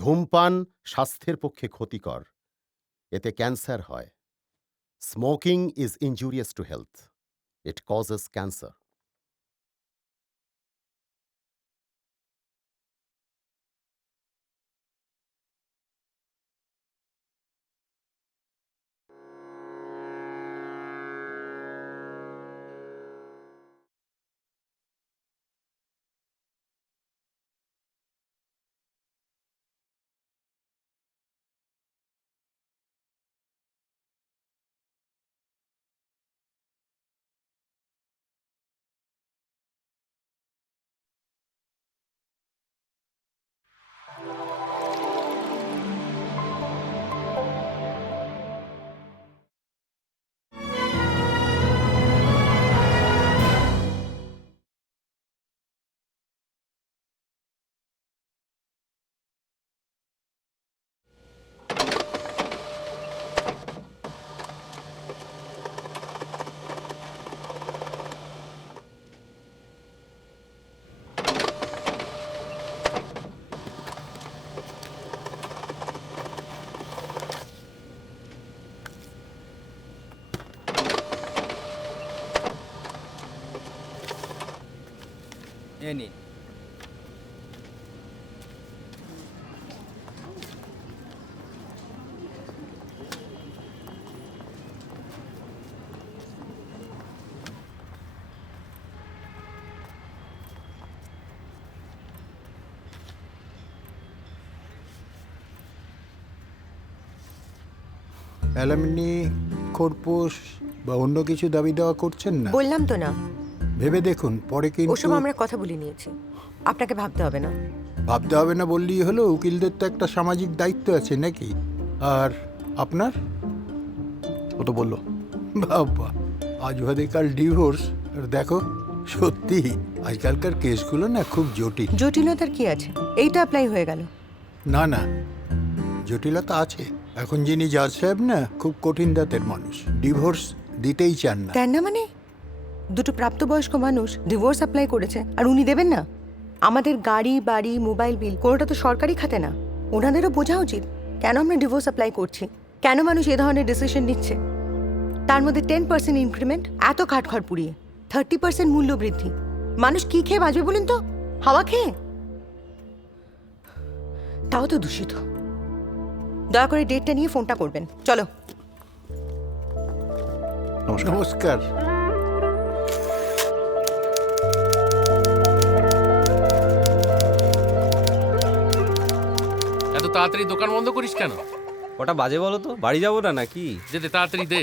ধূমপান স্বাস্থ্যের পক্ষে ক্ষতিকর, এতে ক্যান্সার হয়। Smoking is injurious to health, it causes cancer. এ নিন। অ্যালামনি খোরপোশ বা অন্য কিছু দাবি দেওয়া করছেন না? বললাম তো না, ভেবে দেখুন, পরে ওসব কিন্তু আমরা কথা বলে নিয়েছি, আপনাকে ভাবতে হবে না। ভাবতে হবে না বললেই হলো? উকিলদের তো একটা সামাজিক দায়িত্ব আছে নাকি? আর আপনার? ও তো বললো। বাবা, আজ বাদে কাল ডিভোর্স। আর দেখো, সত্যি আজকালকার কেসগুলো না খুব জটিল। জটিলতার কি আছে? এইটা অ্যাপ্লাই হয়ে গেল। না না, জটিলতা আছে। এখন যিনি জাজ সাহেব না, খুব কঠিন দাঁতের মানুষ, ডিভোর্স দিতেই চান না। দেন না মানে? দুটো প্রাপ্তবয়স্ক মানুষ ডিভোর্স অ্যাপ্লাই করেছে আর উনি দেবেন না? আমাদের গাড়ি বাড়ি মোবাইল বিল কোনোটা তো সরকারি খাতে না। ওনাদেরও বোঝা উচিত কেন আমরা ডিভোর্স অ্যাপ্লাই করছি, কেন মানুষ এ ধরনের ডিসিশন নিচ্ছে। তার মধ্যে 10% ইনক্রিমেন্ট, এত খাটখড় পুড়িয়ে 30% মূল্য বৃদ্ধি। মানুষ কি খেয়ে বাঁচবে বলুন তো? হাওয়া খেয়ে? তাও তো দূষিত। দয়া করে ডেটটা নিয়ে ফোনটা করবেন। চলো। নমস্কার। নমস্কার। এত তাড়াতাড়ি দোকান বন্ধ করিস কেন? কটা বাজে বলো তো? বাড়ি যাবো না নাকি? যেতে তাড়াতাড়ি দে।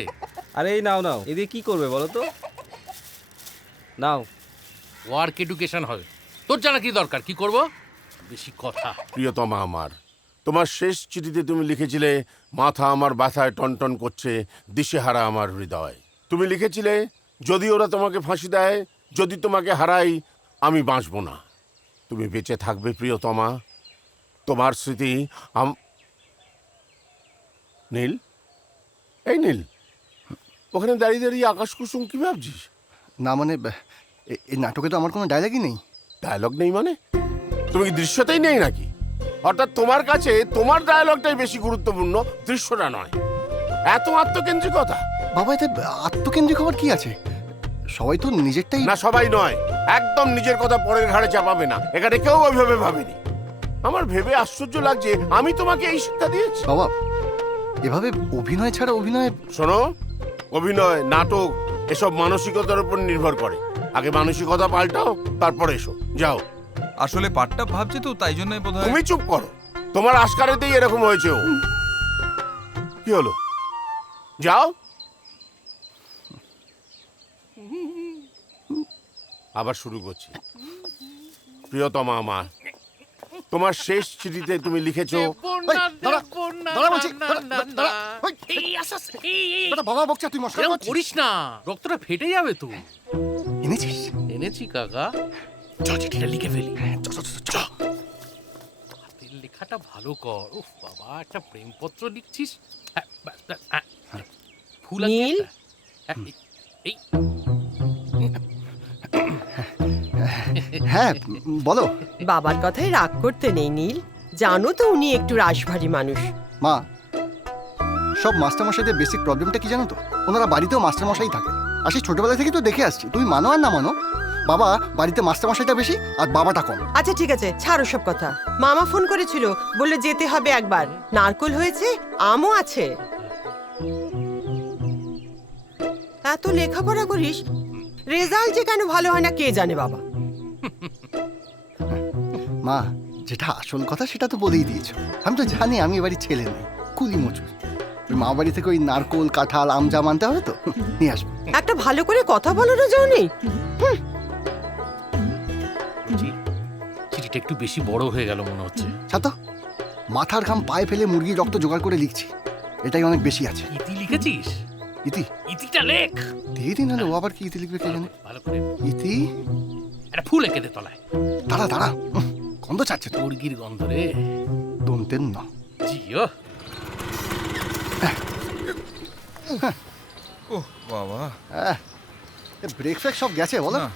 আরে এই নাও নাও, এদিকে কি করবে বলো তো? নাও। ওয়ার্ক এডুকেশন হবে। তোর জানা কি দরকার? কি করব? বেশি কথা। প্রিয়তমা আমার, তোমার শেষ চিঠিতে তুমি লিখেছিলে, মাথা আমার ব্যথায় টনটন করছে, দিশেহারা আমার হৃদয়। তুমি লিখেছিলে, যদি ওরা তোমাকে ফাঁসি দেয়, যদি তোমাকে হারাই, আমি বাঁচব না। তুমি বেঁচে থাকবে প্রিয়তমা। তোমার স্মৃতি নীল, এই নীল, ওখানে দাঁড়িয়ে দাঁড়িয়ে আকাশ কুসুম কি ভাবছিস? না মানে, এই নাটকে তো আমার কোনো ডায়লগই নেই। ডায়লগ নেই মানে? তুমি কি দৃশ্যতেই নেই নাকি? অর্থাৎ তোমার কাছে তোমার ডায়লগটাই বেশি গুরুত্বপূর্ণ, দৃশ্যটা নয়। এত আত্মকেন্দ্রিকতা। বাবা, এতে আত্মকেন্দ্রিক হওয়ার কি আছে? সবাই তো নিজেরটাই। না, সবাই নয়। একদম নিজের কথা পরের ঘাড়ে চাপাবে না। এখানে কেউ ওইভাবে ভাবেনি। আমার ভেবে আশ্চর্য লাগছে আমি তোমাকে এই শিক্ষা দিয়েছি। বাবা, এভাবে অভিনয় ছাড়া অভিনয়। শোনো, অভিনয়, নাটক এসব মানসিকতার উপর নির্ভর করে। আগে মানসিকতা পাল্টাও, তারপরে এসো। যাও। আসলে পাঠটা ভাবছে তো, তাই জন্যই বোধহয়। তুমি চুপ করো। তোমার আশকারেতেই এরকম হয়েছে। ও কি হলো? যাও। আবার শুরু করছি। প্রিয়তমা আমার, তোমার শেষ চিঠিতে তুমি লিখেছো, বাবা বকছে, তুই মশলা এরকম করিস না, রক্তটা ফেটে যাবে তো। এনেছিস? এনেছি কাকা। চ, চিঠিটা লিখে ফেলি। হাতের লেখাটা ভালো কর। উফ বাবা, একটা প্রেমপত্র লিখছিস। হ্যাঁ, ব্যাস, ব্যাস, হ্যাঁ। ফুল আছে নীল? একটা? হ্যাঁ, এই হ্যাঁ, বলো। বাবার কথায় রাগ করতে নেই নীল। জানো তো উনি একটু রাশভারী মানুষ। মা, সব মাস্টারমশাইদের বেসিক প্রবলেমটা কি জানো তো? ওনারা বাড়িতেও মাস্টারমশাই থাকে, আর সেই ছোটবেলা থেকে তো দেখে আসছি। তুমি মানো আর না মানো, বাবা বাড়িতে মাস্টারমশাইটা বেশি আর বাবাটা কম। আচ্ছা ঠিক আছে, ছাড়ো সব কথা। মামা ফোন করেছিল, বললো যেতে হবে একবার। নারকোল হয়েছে, আমও আছে। এত লেখাপড়া করিস, রেজাল্ট যে কেন ভালো হয় না কে জানে বাবা। মা, যেটা আসল কথা সেটা তো বলেই দিয়েছো। আমি তো জানি আমি এবারই ছেলে নেই, কুলি মজুর। ওই মা বাড়ি থেকে ওই নারকোল, কাঁঠাল, আম জাম আনতে হবে তো, নিয়ে আসবো। একটা ভালো করে কথা বলারও যাও নেই। চিঠিটা একটু বেশি বড় হয়ে গেল মনে হচ্ছে। ছাতো, মাথার ঘাম পায়ে ফেলে মুরগির রক্ত জোগাড় করে লিখছি, এটাই অনেক বেশি আছে। ইতি লিখেছিস? ইতি? ইতিটা লেখ। দিয়ে দিন হলে ও আবার কি ইতি লিখবে কে জানে। ভালো করে ইতি? একটা ফুল এঁকে দে তলায়। দাঁড়া দাঁড়া, গন্ধ ছাড়ছে তো। মুরগির গন্ধ রে। দন্তেন না। জিও। ওহ বাবা। ব্রেক ফ্রেক সব গেছে বলো। না।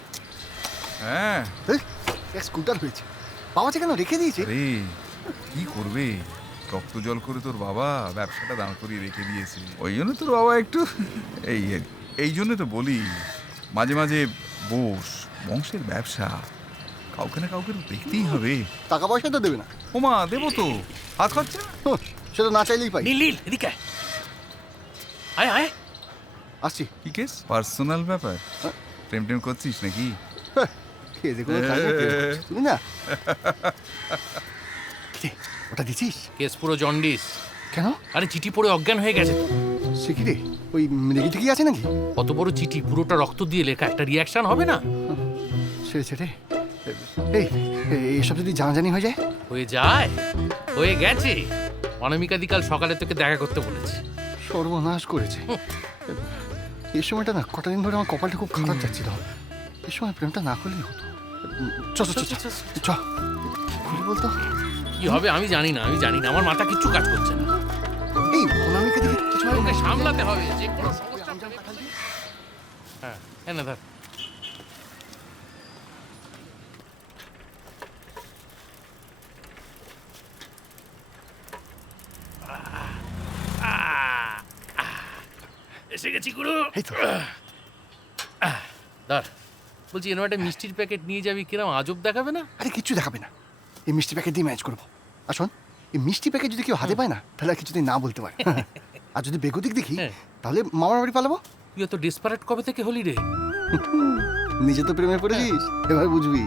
হ্যাঁ। এক স্কুটার হয়েছে, বাবা কেন রেখে দিয়েছে। আরে কি করবে, রক্ত জল করে তোর বাবা ব্যবসাটা দাঁড় করিয়ে রেখে দিয়েছে। ওই জন্য তোর বাবা একটু এই জন্য তো বলি মাঝে মাঝে বস, বংশের ব্যবসা, কাউকে না কাউকে তো দেখতেই হবে। টাকা পয়সা তো দেবে না। ওমা দেবো তো, হাত খরচা। সেটা না চাইলেই পাই। নীল নীল এদিকে আয়। আয় আয়। আসছি। কি কেস, পার্সোনাল ব্যাপার? প্রেম টেম করছিস নাকি? তুমি না ওটা দিছিস? কেস পুরো জন্ডিস। কেন? আরে চিঠি পড়ে অজ্ঞান হয়ে গেছে। সে কি রে, ওই রেগি টেগি আছে নাকি? কত বড় চিঠি, পুরোটা রক্ত দিয়ে লেখা, একটা রিয়াকশন হবে না? সেরেছে রে। এই এইসব যদি জানাজানি হয়ে যায়? হয়ে যায়, হয়ে গেছে। অনামিকাদি কাল সকালে তোকে দেখা করতে বলেছে। সর্বনাশ করেছে। এই সময়টা না কটা দিন ধরে আমার কপালটা খুব খারাপ যাচ্ছিল। এই সময় প্রেমটা না করলেই হতো। চ চ চ চ খুলি বলতো। কি হবে আমি জানি না, আমার মাথা কিচ্ছু কাজ করছে না। এই অনামিকা দিকে কিছু হয় ওকে সামলাতে হবে, যে কোনো সমস্যা। হ্যাঁ এনে ধর। এসে গেছি গুরু। এই তো। ধর, বলছি এরকম একটা মিষ্টির প্যাকেট নিয়ে যাবি, কিরম আজব দেখাবে না? আরে কিচ্ছু দেখাবে না, এই মিষ্টি প্যাকেট দিয়ে ম্যানেজ করবো। আসুন, এই মিষ্টি প্যাকেট যদি কেউ হাতে পায় না, তাহলে আর কিছুদিন না বলতে পারে। আর যদি বেগুদিক দেখি, তাহলে মামার বাড়ি পালাবো। তুই এত ডেসপারেট কবে থেকে হলি রে? নিজে তো প্রেমে পড়েছিস, এবার বুঝবি।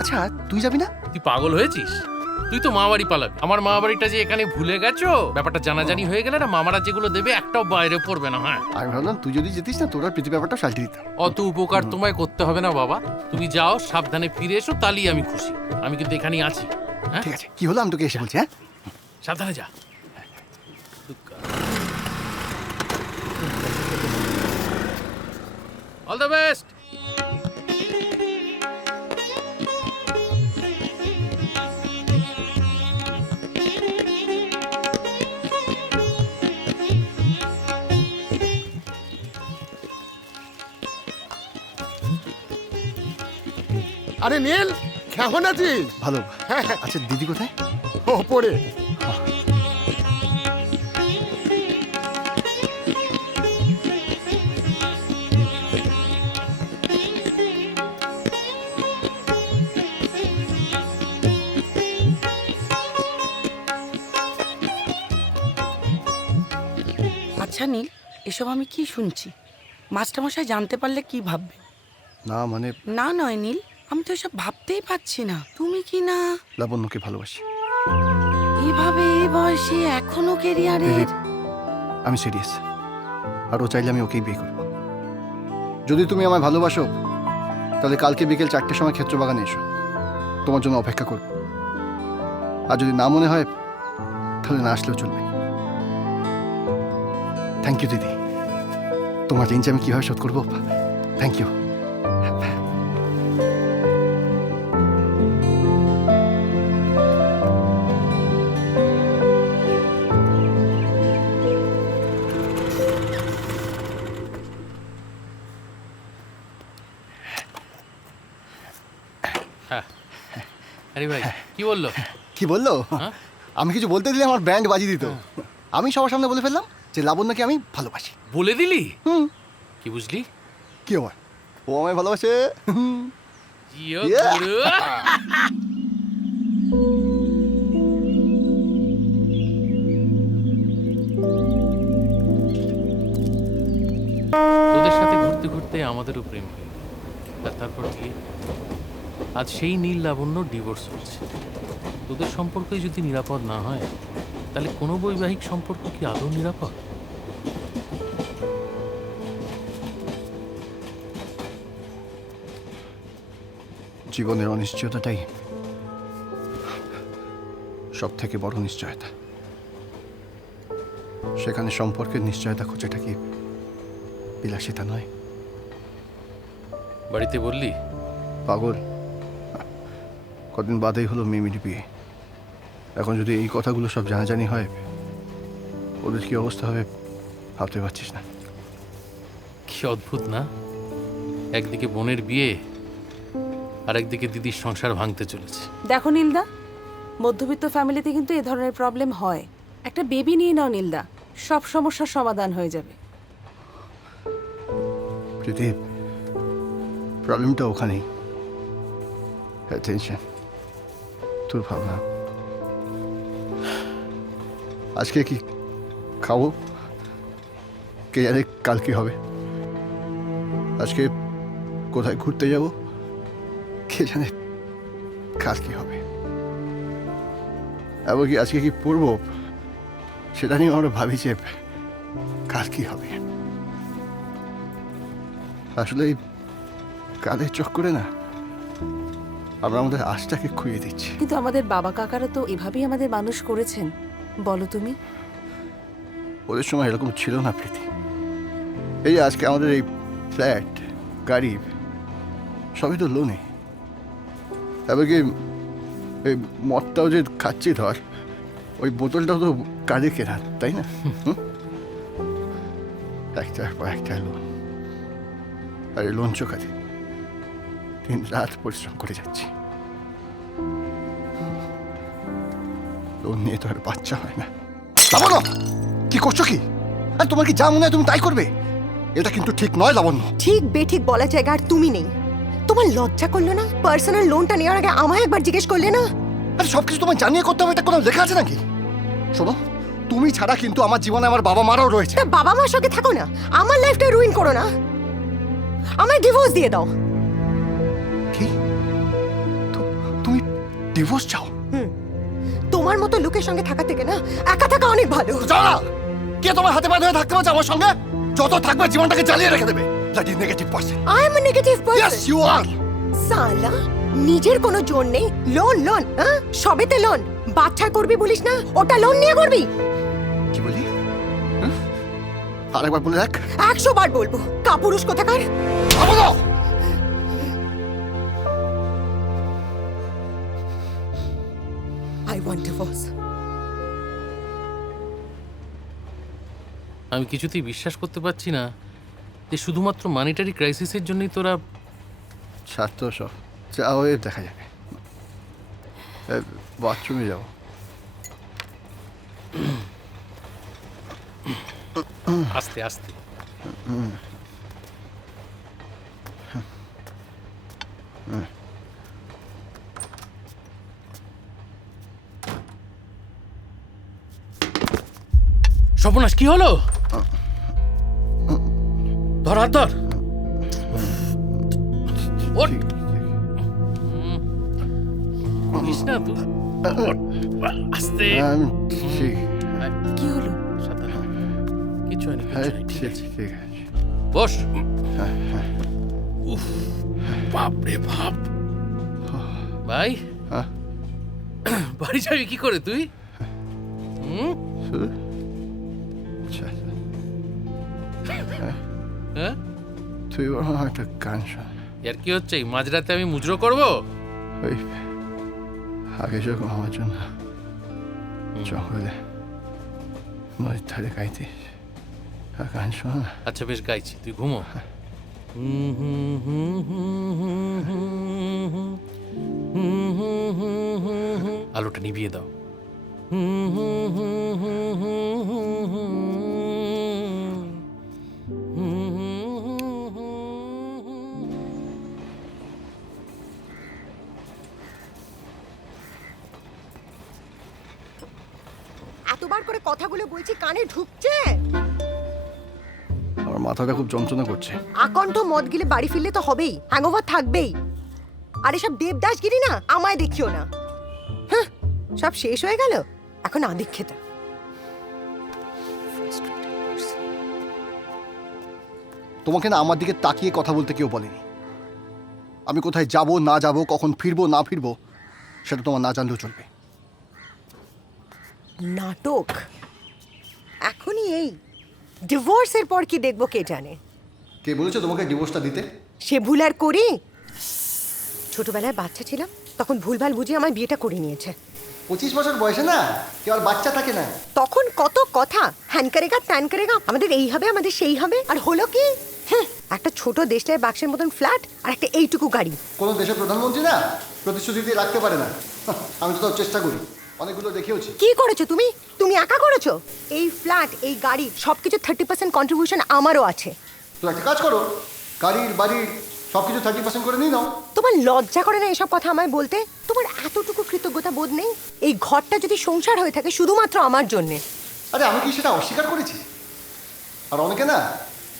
আচ্ছা তুই যাবি না? তুই পাগল হয়েছিস? তুই তো মা বাড়ি পালাবি। আমার মা বাড়িটা যে এখানে ভুলে গেছো, ব্যাপারটা জানাজানি হয়ে গেলে না, মামারা যেগুলো দেবে একটাও বাইরে পড়বে না। হ্যাঁ, আমি ভাবলাম তুই যদি যেতিস না, তোর আর প্রীতি ব্যাপারটা সাল্টে দিতাম। অত উপকার তোমায় করতে হবে না বাবা। তুমি যাও, সাবধানে ফিরে এসো, তাহলেই আমি খুশি। আমি কিন্তু এখানেই আছি। হ্যাঁ ঠিক আছে, কি হলো আমি তোকে এসে বলছি। হ্যাঁ, সাবধানে যা। All the best. আরে নীল, কেমন আছিস? ভালো। আচ্ছা দিদি কোথায়? ওপরে। আচ্ছা নীল, এসব আমি কি শুনছি? মাস্টারমশাই জানতে পারলে কি ভাববে? না মানে না নয় নীল, আমি তো এসব ভাবতেই পারছি না। তুমি কি না লাবণ্যকে ভালোবাসি। এভাবে এই বয়সে এখনো কেরিয়ারের? আমি সিরিয়াস, আর ও চাইলে আমি ওকেই বিয়ে করব। যদি তুমি আমায় ভালোবাসো, তাহলে কালকে বিকেল 4টের সময় ক্ষেত্র বাগানে এসো, তোমার জন্য অপেক্ষা করব। আর যদি না মনে হয়, তাহলে না আসলেও চলবে। থ্যাংক ইউ দিদি, তোমার ঋণ যে আমি কিভাবে শোধ করবো। Thank you. হ্যাঁ, আরে ভাই কি বললো? কি বললো? হ্যাঁ? আমি কিছু বলতে দিলে আমার ব্যান্ড বাজিয়ে দিত। আমি সবার সামনে বলে ফেললাম যে লাবণ্যকে আমি ভালোবাসি। বলে দিলি? হুম। কি বুঝলি? কি আবার, ও আমায় ভালোবাসে। ইয়ো Yeah. গুরু। তোদের সাথে ঘুরতে ঘুরতে আমাদেরও প্রেম হয়ে গেল। আর তারপর গিয়ে আজ সেই নীল লাবণ্য ডিভোর্স হচ্ছে। তোদের সম্পর্কই যদি নিরাপদ না হয়, তাহলে কোনো বৈবাহিক সম্পর্ক কি আদৌ নিরাপদ? জীবনের অনিশ্চয়তাটাই সব থেকে বড় নিশ্চয়তা। সেখানে সম্পর্কের নিশ্চয়তা খোঁজাটা কি বিলাসিতা নয়? বাড়িতে বললি? পাগল, কদিন বাদেই হলো মিমির বিয়ে। এখন যদি এই কথাগুলো সব জানাজানি হয়, ওদের কি অবস্থা হবে ভাবতে পারছিস না? কি অদ্ভুত না, একদিকে বোনের বিয়ে আর একদিকে দিদির সংসার ভাঙতে চলেছে। দেখো নীলদা, মধ্যবিত্ত ফ্যামিলিতে কিন্তু এ ধরনের প্রবলেম হয়। একটা বেবি নিয়ে নাও নীলদা, সব সমস্যার সমাধান হয়ে যাবে। প্রীতি, প্রবলেমটা ওখানেই। টেনশন, তোর ভাবনা। আজকে কি খাবো কে জানে, কাল কি হবে। আজকে কোথায় ঘুরতে যাব কে জানে, কাল কি হবে। এমনকি আজকে কি পড়বো সেটা নিয়ে আমরা ভাবি যে কাল কি হবে। আসলে এই কালের চক্করে না আমরা আমাদের আশটাকে খুইয়ে দিচ্ছি। কিন্তু আমাদের বাবা কাকারা তো এভাবেই আমাদের মানুষ করেছেন, বলো তুমি? ওদের সময় এরকম ছিল না প্রীতি। এই যে আজকে আমাদের এই ফ্ল্যাট, গাড়ি সবই তো লোনে। এমনকি এই মদটাও যে খাচ্ছি ধর, ওই বোতলটাও তো কাজে কেনা, তাই না? একটার পর একটা লোন, আর এই লোন চোখাতে দিন রাত পরিশ্রম করে যাচ্ছি। লোন নিয়ে তো আর বাচ্চা হয় না। লাবণ্য, কি করছো কি? আর তোমার কি যা মনে হয় তুমি তাই করবে? এটা কিন্তু ঠিক নয় লাবণ্য। ঠিক বেঠিক বলার জায়গা আর তুমি নেই। তোমার লজ্জা করলো না? পার্সোনাল লোনটা নেওয়ার আগে আমায় একবার জিজ্ঞেস করলে না? আরে সবকিছু তোমার জানিয়ে করতে হবে, এটা কোনো লেখা আছে নাকি? শোনো, তুমি ছাড়া কিন্তু আমার জীবনে আমার বাবা মারাও রয়েছে। তা বাবা মার সঙ্গে থাকো না, আমার লাইফটা রুইন করো না। আমায় ডিভোর্স দিয়ে দাও। কি? তুমি ডিভোর্স চাও? তোমার মতো লোকের সঙ্গে থাকা থেকে না একা থাকা অনেক ভালো। জানা কে তোমার হাতে পা ধরে থাকতে পারছে আমার সঙ্গে? যত থাকবে জীবনটাকে জ্বালিয়ে রেখে দেবে। That is negative person. I am a negative person. Yes you are. সালা, নিজের কোনো জোর নেই, লোন লোন, হ্যাঁ সবেতে লোন। বাচ্চা করবি বলিস না, ওটা লোন নিয়ে করবি। কি বলি? আরেকবার বলে দেখ। 100 বার বলবো, কাপুরুষ কোথাকার। বলো। I want divorce. আমি কিছুতেই বিশ্বাস করতে পারছি না যে শুধুমাত্র মানিটারি ক্রাইসিসের জন্যই তোরা। স্বার্থ সব যা হয়ে দেখা যাবে। বাথরুমে যাও। আস্তে আস্তে। সর্বনাশ, কি হলো? ধর হাত ধর। ওঠ। উঠিস না তুই। আস্তে। ঠিক কি হলো? সাবধানে। কিছু হয়নি, কিছু হয়নি, ঠিক আছে। ঠিক আছে। বস। উফ, বাপ রে বাপ। ভাই, বাড়ি যাবি কি করে তুই? হ্যাঁ, তুই বরং একটা গান শোন। এর কি হচ্ছে? এই মাঝরাতে আমি মুজরো করবো? ওই আগে যখন আমার জন্য জঙ্গলে নদীর ধারে গাইতিস, গান শোন না। আচ্ছা বেশ, গাইছি, তুই ঘুমো। আলোটা নিভিয়ে দাও। এতবার করে কথাগুলো বলছি কানে ঢুকছে? আমার মাথাটা খুব যন্ত্রণা করছে। আকণ্ঠ মদ গিলে বাড়ি ফিরলে তো হবেই, হ্যাংওভার থাকবেই। আর এসব দেবদাসগিরি না আমায় দেখিও না। হ্যাঁ, সব শেষ হয়ে গেল, এখন আদিক্ষেতা। তোমাকে না আমার দিকে তাকিয়ে কথা বলতে কেউ বলেনি। আমি কোথায় যাব না যাব, কখন ফিরবো না ফিরবো, সেটা তোমার না জানলেও চলবে। নাটক এখনই এই ডিভোর্সের পর কি দেখবো কে জানে। কে বলেছে তোমাকে ডিভোর্সটা দিতে? সে ভুল আর করি? ছোটবেলায় বাচ্চা ছিলাম, তখন ভুলভাল বুঝিয়ে আমার বিয়েটা করে নিয়েছে। 25 বছর বয়সে না কেউ আর বাচ্চা থাকে না। তখন কত কথা, হ্যান করেগা ত্যান করেগা, আমাদের এই হবে আমাদের সেই হবে। আর হলো কি, একটা ছোট দেশটায় বাক্সের মতন ফ্ল্যাট আর একটা এইটুকু গাড়ি। কোনো দেশের প্রধানমন্ত্রী না প্রতিশ্রুতি দিয়ে রাখতে পারে না। আমি তো তাও চেষ্টা করি, অনেকগুলো দেখেওছি। কি করেছো তুমি? তুমি একা করেছো? এই ফ্ল্যাট, এই গাড়ি, সবকিছু 30% কন্ট্রিবিউশন আমারও আছে। তো একটা কাজ করো, গাড়ির বাড়ির সবকিছু 30% করে নিয়ে নাও। তোমার লজ্জা করে না এসব কথা আমায় বলতে? তোমার এতটুকু কৃতজ্ঞতা বোধ নেই? এই ঘরটা যদি সংসার হয়ে থাকে শুধুমাত্র আমার জন্যে। আরে আমি কি সেটা অস্বীকার করেছি? আর অনেকে না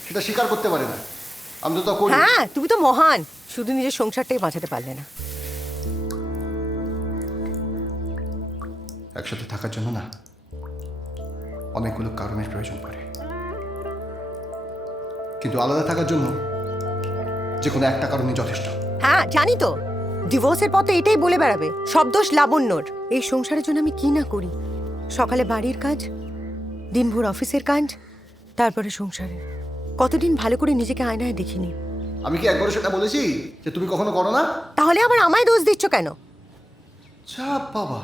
সেটা স্বীকার করতে পারে না। আমি তো তা করি। হ্যাঁ, তুমি তো মহান, শুধু নিজের সংসারটাই বাঁচাতে পারলে না। একসাথে থাকার জন্য না অনেকগুলো কারণের প্রয়োজন পড়ে, কিন্তু আলাদা থাকার জন্য যে কোনো একটা কারণই যথেষ্ট। হ্যাঁ জানি তো, ডিভোর্সের পর তো এটাই বলে বেড়াবে, সব দোষ লাবণ্যর। এই সংসারের জন্য আমি কি না করি। সকালে বাড়ির কাজ, দিনভর অফিসের কাজ, তারপরে সংসারে। কতদিন ভালো করে নিজেকে আয়নায় দেখিনি। আমি কি একবারও সেটা বলেছি যে তুমি কখনো করো না? তাহলে আবার আমায় দোষ দিচ্ছ কেন? যা বাবা,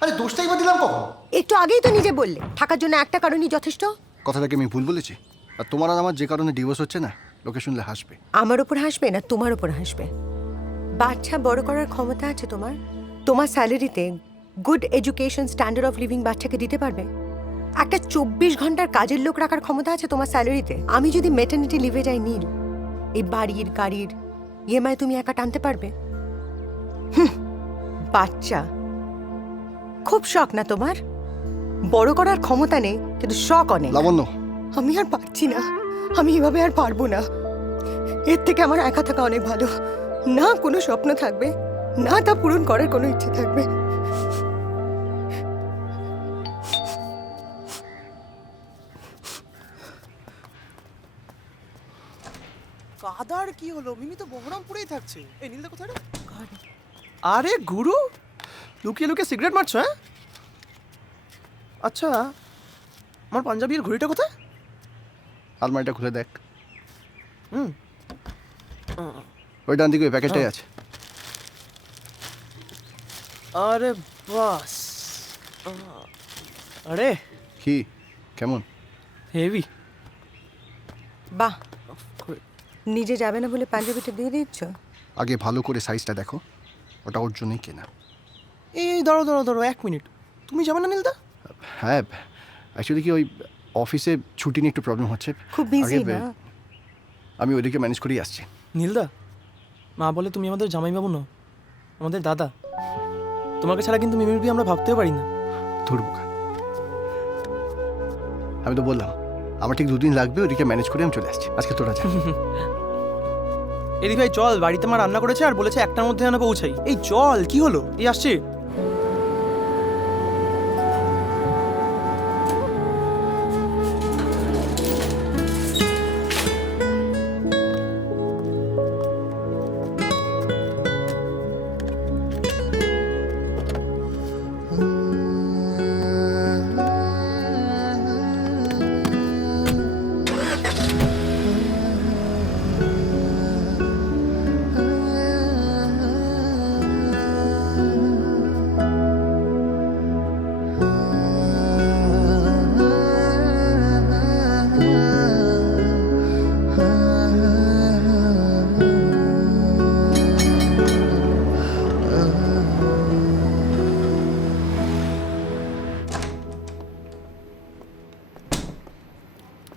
আরে দোষটাই বা দিলাম কখন? একটু আগেই তো নিজে বললে থাকার জন্য একটা কারণই যথেষ্ট। কথাটাকে আমি ভুল বলেছি? আর তোমার আর আমার যে কারণে ডিভোর্স হচ্ছে না, লোকে শুনলে হাসবে। আমার ওপর হাসবে না তোমার ওপর হাসবে? বাচ্চা বড় করার ক্ষমতা আছে তোমার? তোমার স্যালারিতে good education, standard of living বাচ্চাকে দিতে পারবে? একটা 24 ঘন্টার কাজের লোক রাখার ক্ষমতা আছে তোমার স্যালারিতে? আমি যদি ম্যাটারনিটি লিভে যাই নীল, এই বাড়ির গাড়ির ইএমআই তুমি একা টানতে পারবে? বাচ্চা খুব শখ না তোমার? বড় করার ক্ষমতা নেই কিন্তু শখ অনেক। লাবণ্য, আমি আর পারছি না, আমি এভাবে আর পারবো না। এর থেকে আমার একা থাকা অনেক ভালো। না কোনো স্বপ্ন থাকবে, না তা পূরণ করার কোনো ইচ্ছে থাকবে। কাদার কি হলো? মিমি তো বহরমপুরেই থাকছে। এই নীলদা কোথায় রে? আরে গুরু, লুকিয়ে লুকিয়ে সিগারেট মারছো? হ্যাঁ, আচ্ছা আমার পাঞ্জাবির ঘড়িটা কোথায়? আলমারিটা খুলে দেখ। হুম, ওই ডান দিকে ওই প্যাকেটটাই আছে। আরে বাস, আরে কি কেমন? হেভি। বাহ, নিজে যাবে না বলে পাঞ্জাবিটা দিয়ে দিচ্ছ? আগে ভালো করে সাইজটা দেখো, ওটা ওর জন্যই কেনা। এই ধরো ধরো ধরো, 1 মিনিট। তুমি যাবে না নীলদা? হ্যাঁ, অ্যাকচুয়ালি কি ওই অফিসে ছুটি নিয়ে একটু প্রবলেম হচ্ছে। খুব বিজি আগে না? আমি ওইদিকে ম্যানেজ করেই আসছি। নীলদা, মা বলে তুমি আমাদের জামাইবাবু নও, আমাদের দাদা। তোমাকে ছাড়া কিন্তু মিমির বিয়ে আমরা ভাবতেও পারি না। ধরবুকা, আমি তো বললাম আমার ঠিক 2 দিন লাগবে, ওইদিকে ম্যানেজ করে আমি চলে আসছি। আজকে তোরা যা। এদি ভাই চল, বাড়িতে মা রান্না করেছে আর বলেছে 1টার মধ্যে যেন পৌঁছাই। এই চল, কি হলো? এই আসছি।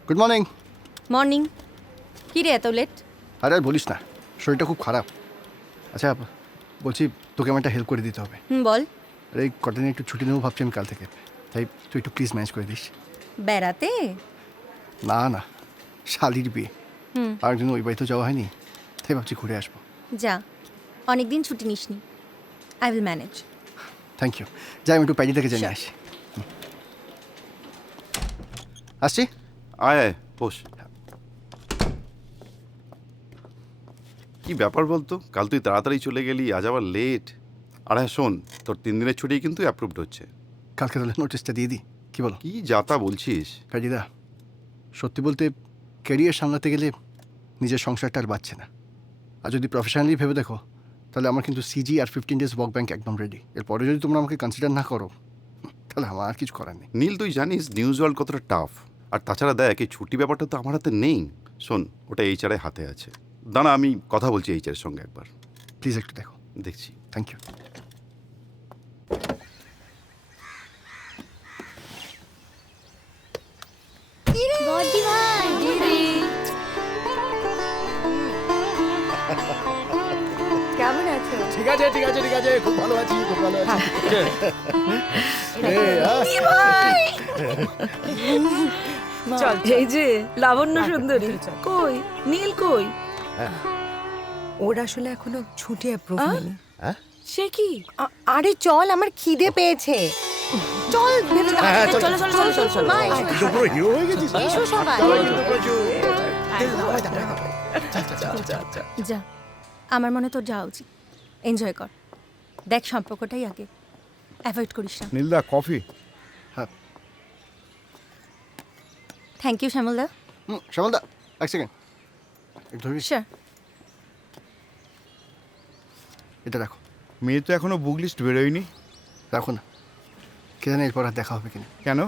Good morning. মর্নিং। কি রে এত লেট? আরে আর বলিস না, শরীরটা খুব খারাপ। আচ্ছা বলছি, তোকে আমার একটা হেল্প করে দিতে হবে। বল। আরে এই কটা দিন একটু ছুটি নেবো ভাবছি আমি কাল থেকে, তাই তুই একটু প্লিজ ম্যানেজ করে দিস। বেড়াতে? না না, শালির বিয়ে, আর একদিন ওই বাড়িতেও যাওয়া হয়নি, তাই ভাবছি ঘুরে আসবো। যা, অনেকদিন ছুটি নিসনি। I will manage. Thank you. যাই আমি একটু প্যাডি থেকে জেনে আসি। আসছি। আয় আয় বস। কি ব্যাপার বলতো, কাল তুই তাড়াতাড়ি চলে গেলি, আজ আবার লেট। আর হ্যাঁ শোন, তোর 3 দিনের ছুটি কিন্তু অ্যাপ্রুভড হচ্ছে। কালকে তাহলে নোটিশটা দিয়ে দিই, কি বলো? কি যাতা বলছিস? প্যাডিদা, সত্যি বলতে ক্যারিয়ার সামলাতে গেলে নিজের সংসারটা আর বাঁচছে না। আর যদি প্রফেশনালি ভেবে দেখো, তাহলে আমার কিন্তু সিজি আর 15 ডেজ ওয়ার্ক ব্যাংক একদম রেডি। এরপরে যদি তোমরা আমাকে কনসিডার না করো, তাহলে আমার আর কিছু করার নেই। নীল, তুই জানিস নিউজ ওয়ার্ল্ড কতটা টাফ। আর তাছাড়া দেখ, এই ছুটি ব্যাপারটা তো আমার হাতে নেই। শোন, ওটা এইচআর এর হাতে আছে। দাঁড়া, আমি কথা বলছি এইচআর এর সঙ্গে একবার। প্লিজ একটু দেখো। দেখছি। Thank you. কেমন আছো? ঠিক আছে ঠিক আছে ঠিক আছে, খুব ভালো আছি, খুব ভালো আছি। চল, এই যে লাবণ্য সুন্দরী কই, নীল কই? ওর আসলে এখনো ছুটি অ্যাপ্রুভ হয়নি। সে কি? আরে চল, আমার খিদে পেয়েছে। চল ভেতরে। চলো চলো চলো চলো চলো। মা, এসো। পুরো হিরো হয়ে গেছিস। এসো সবাই। যা, আমার মনে তোর যাওয়া উচিত। এনজয় কর, দেখ সম্পর্কটাই আগে, অ্যাভয়েড করিস না। নীলদা কফি। হ্যাঁ থ্যাংক ইউ শ্যামলদা। শ্যামলদা এক সেকেন্ড, একটু ধরিস। শিওর। এটা রাখো। মেয়ে তো এখনো বুক লিস্ট বেরোয়নি। রাখো না, কে জানে এরপর আর দেখা হবে কিনা। কেন?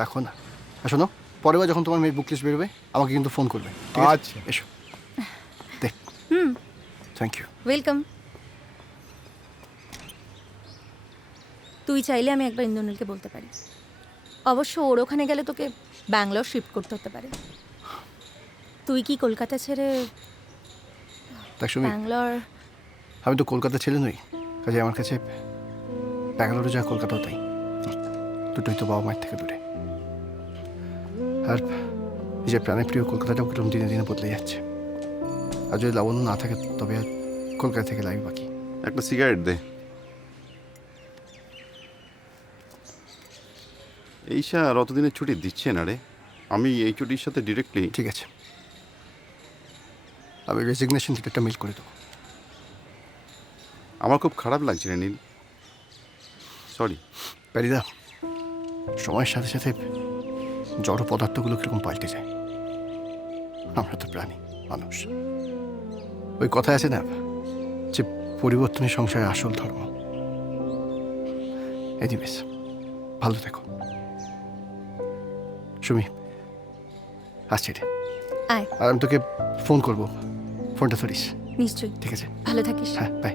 রাখো না। আর শোনো, পরের বার যখন তোমার মেয়ের বুক লিস্ট বেরোবে, আমাকে কিন্তু ফোন করবে। ঠিক আছে? আচ্ছা। এসো দেখ। Thank you. ওয়েলকাম। তুই চাইলে আমি একবার ইন্দ্রনীলকে বলতে পারি। অবশ্য ওর ওখানে গেলে তোকে ব্যাঙ্গালোর শিফট করতে হতে পারে। তুই কি কলকাতা ছেড়ে দেখ সুমি, ব্যাঙ্গালোর? আমি তো কলকাতা ছেলে নই, কাজে আমার কাছে ব্যাঙ্গালোরে যা কলকাতাও তাই, দুটোই তো বাবা মায়ের থেকে দূরে। আর নিজের প্রাণের প্রিয় কলকাতাটাও কিরকম দিনে দিনে বদলে যাচ্ছে। আর যদি লাবণ্য না থাকে, তবে আর কলকাতা থেকে লাইভ বাকি। একটা সিগারেট দে। এইসা আর অতদিনের ছুটি দিচ্ছে না রে। আমি এই ছুটির সাথে ডিরেক্টলি। ঠিক আছে, আমি রেজিগনেশন লেটারটা মেল করে দেবো। আমার খুব খারাপ লাগছে রে নীল, সরি। প্যারিদা, সময়ের সাথে সাথে জড় পদার্থগুলো কিরকম পাল্টে যায়। আমরা তো প্রাণী, মানুষ। ওই কথা আছে না যে পরিবর্তনের সংসারের আসল ধর্ম। এনিওয়েজ, ভালো থেকো। সুমি, আসছি রে। আয়। আর আমি তোকে ফোন করবো, ফোনটা ধরিস। নিশ্চয়ই। ঠিক আছে, ভালো থাকিস। হ্যাঁ বাই।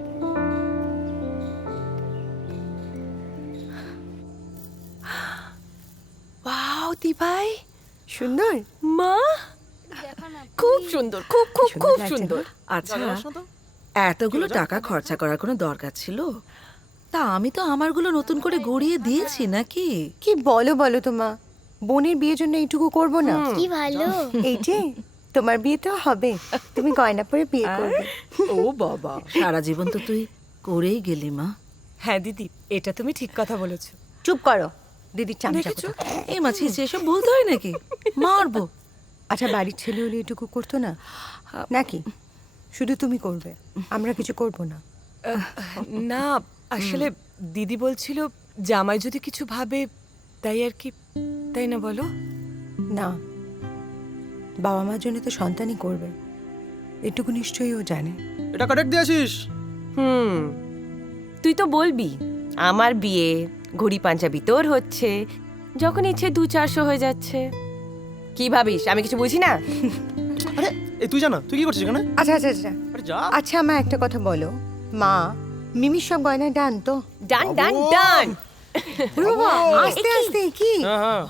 ওয়াও দিভাই, সুন্দর। মা খুব সুন্দর, খুব খুব সুন্দর খুব লাগছে সুন্দর। আচ্ছা, এতগুলো টাকা খরচা করার কোনো দরকার ছিল? তা আমি তো আমারগুলো নতুন করে গড়িয়ে দিয়েছি নাকি? কি বলো বলো তো মা, বোনের বিয়ের জন্য এইটুকু করব না? কি ভালো। এই যে তোমার বিয়ে তো হবে, তুমি গয়না পরে বিয়ে করবে। ও বাবা, সারা জীবন তো তুই করেই গেলি মা। হ্যাঁ দিদি, এটা তুমি ঠিক কথা বলেছো। চুপ করো, দিদির চামচা দেখেছো, কোথাকার। এই মাছি এসব বলতে হয় নাকি? মারবো। আচ্ছা, বাড়ির ছেলে হলে এটুকু করতো না নাকি? শুধু তুমি করবে, আমরা কিছু করব না। না, আসলে দিদি বলছিল জামাই যদি কিছু ভাবে, তাই আর কি, তাই না বলো? না, বাবা মার জন্য তো সন্তানই করবে, এটুকু নিশ্চয়ই ও জানে। এটা কারেক্ট দিয়েছিস। তুই তো বলবি আমার বিয়ে, ঘড়ি পাঞ্জাবি তোর হচ্ছে, যখন ইচ্ছে 200-400 হয়ে যাচ্ছে। কি ভাবিস আমি কিছু বুঝি না? আরে এই তুই জানা, তুই কি করছিস এখানে? আচ্ছা আচ্ছা আচ্ছা আরে যা। আচ্ছা, মা একটা কথা বলো, মা মিমির সব গয়না ডান তো? ডান ডান ডান। আস্তে আস্তে কি? হ্যাঁ হ্যাঁ।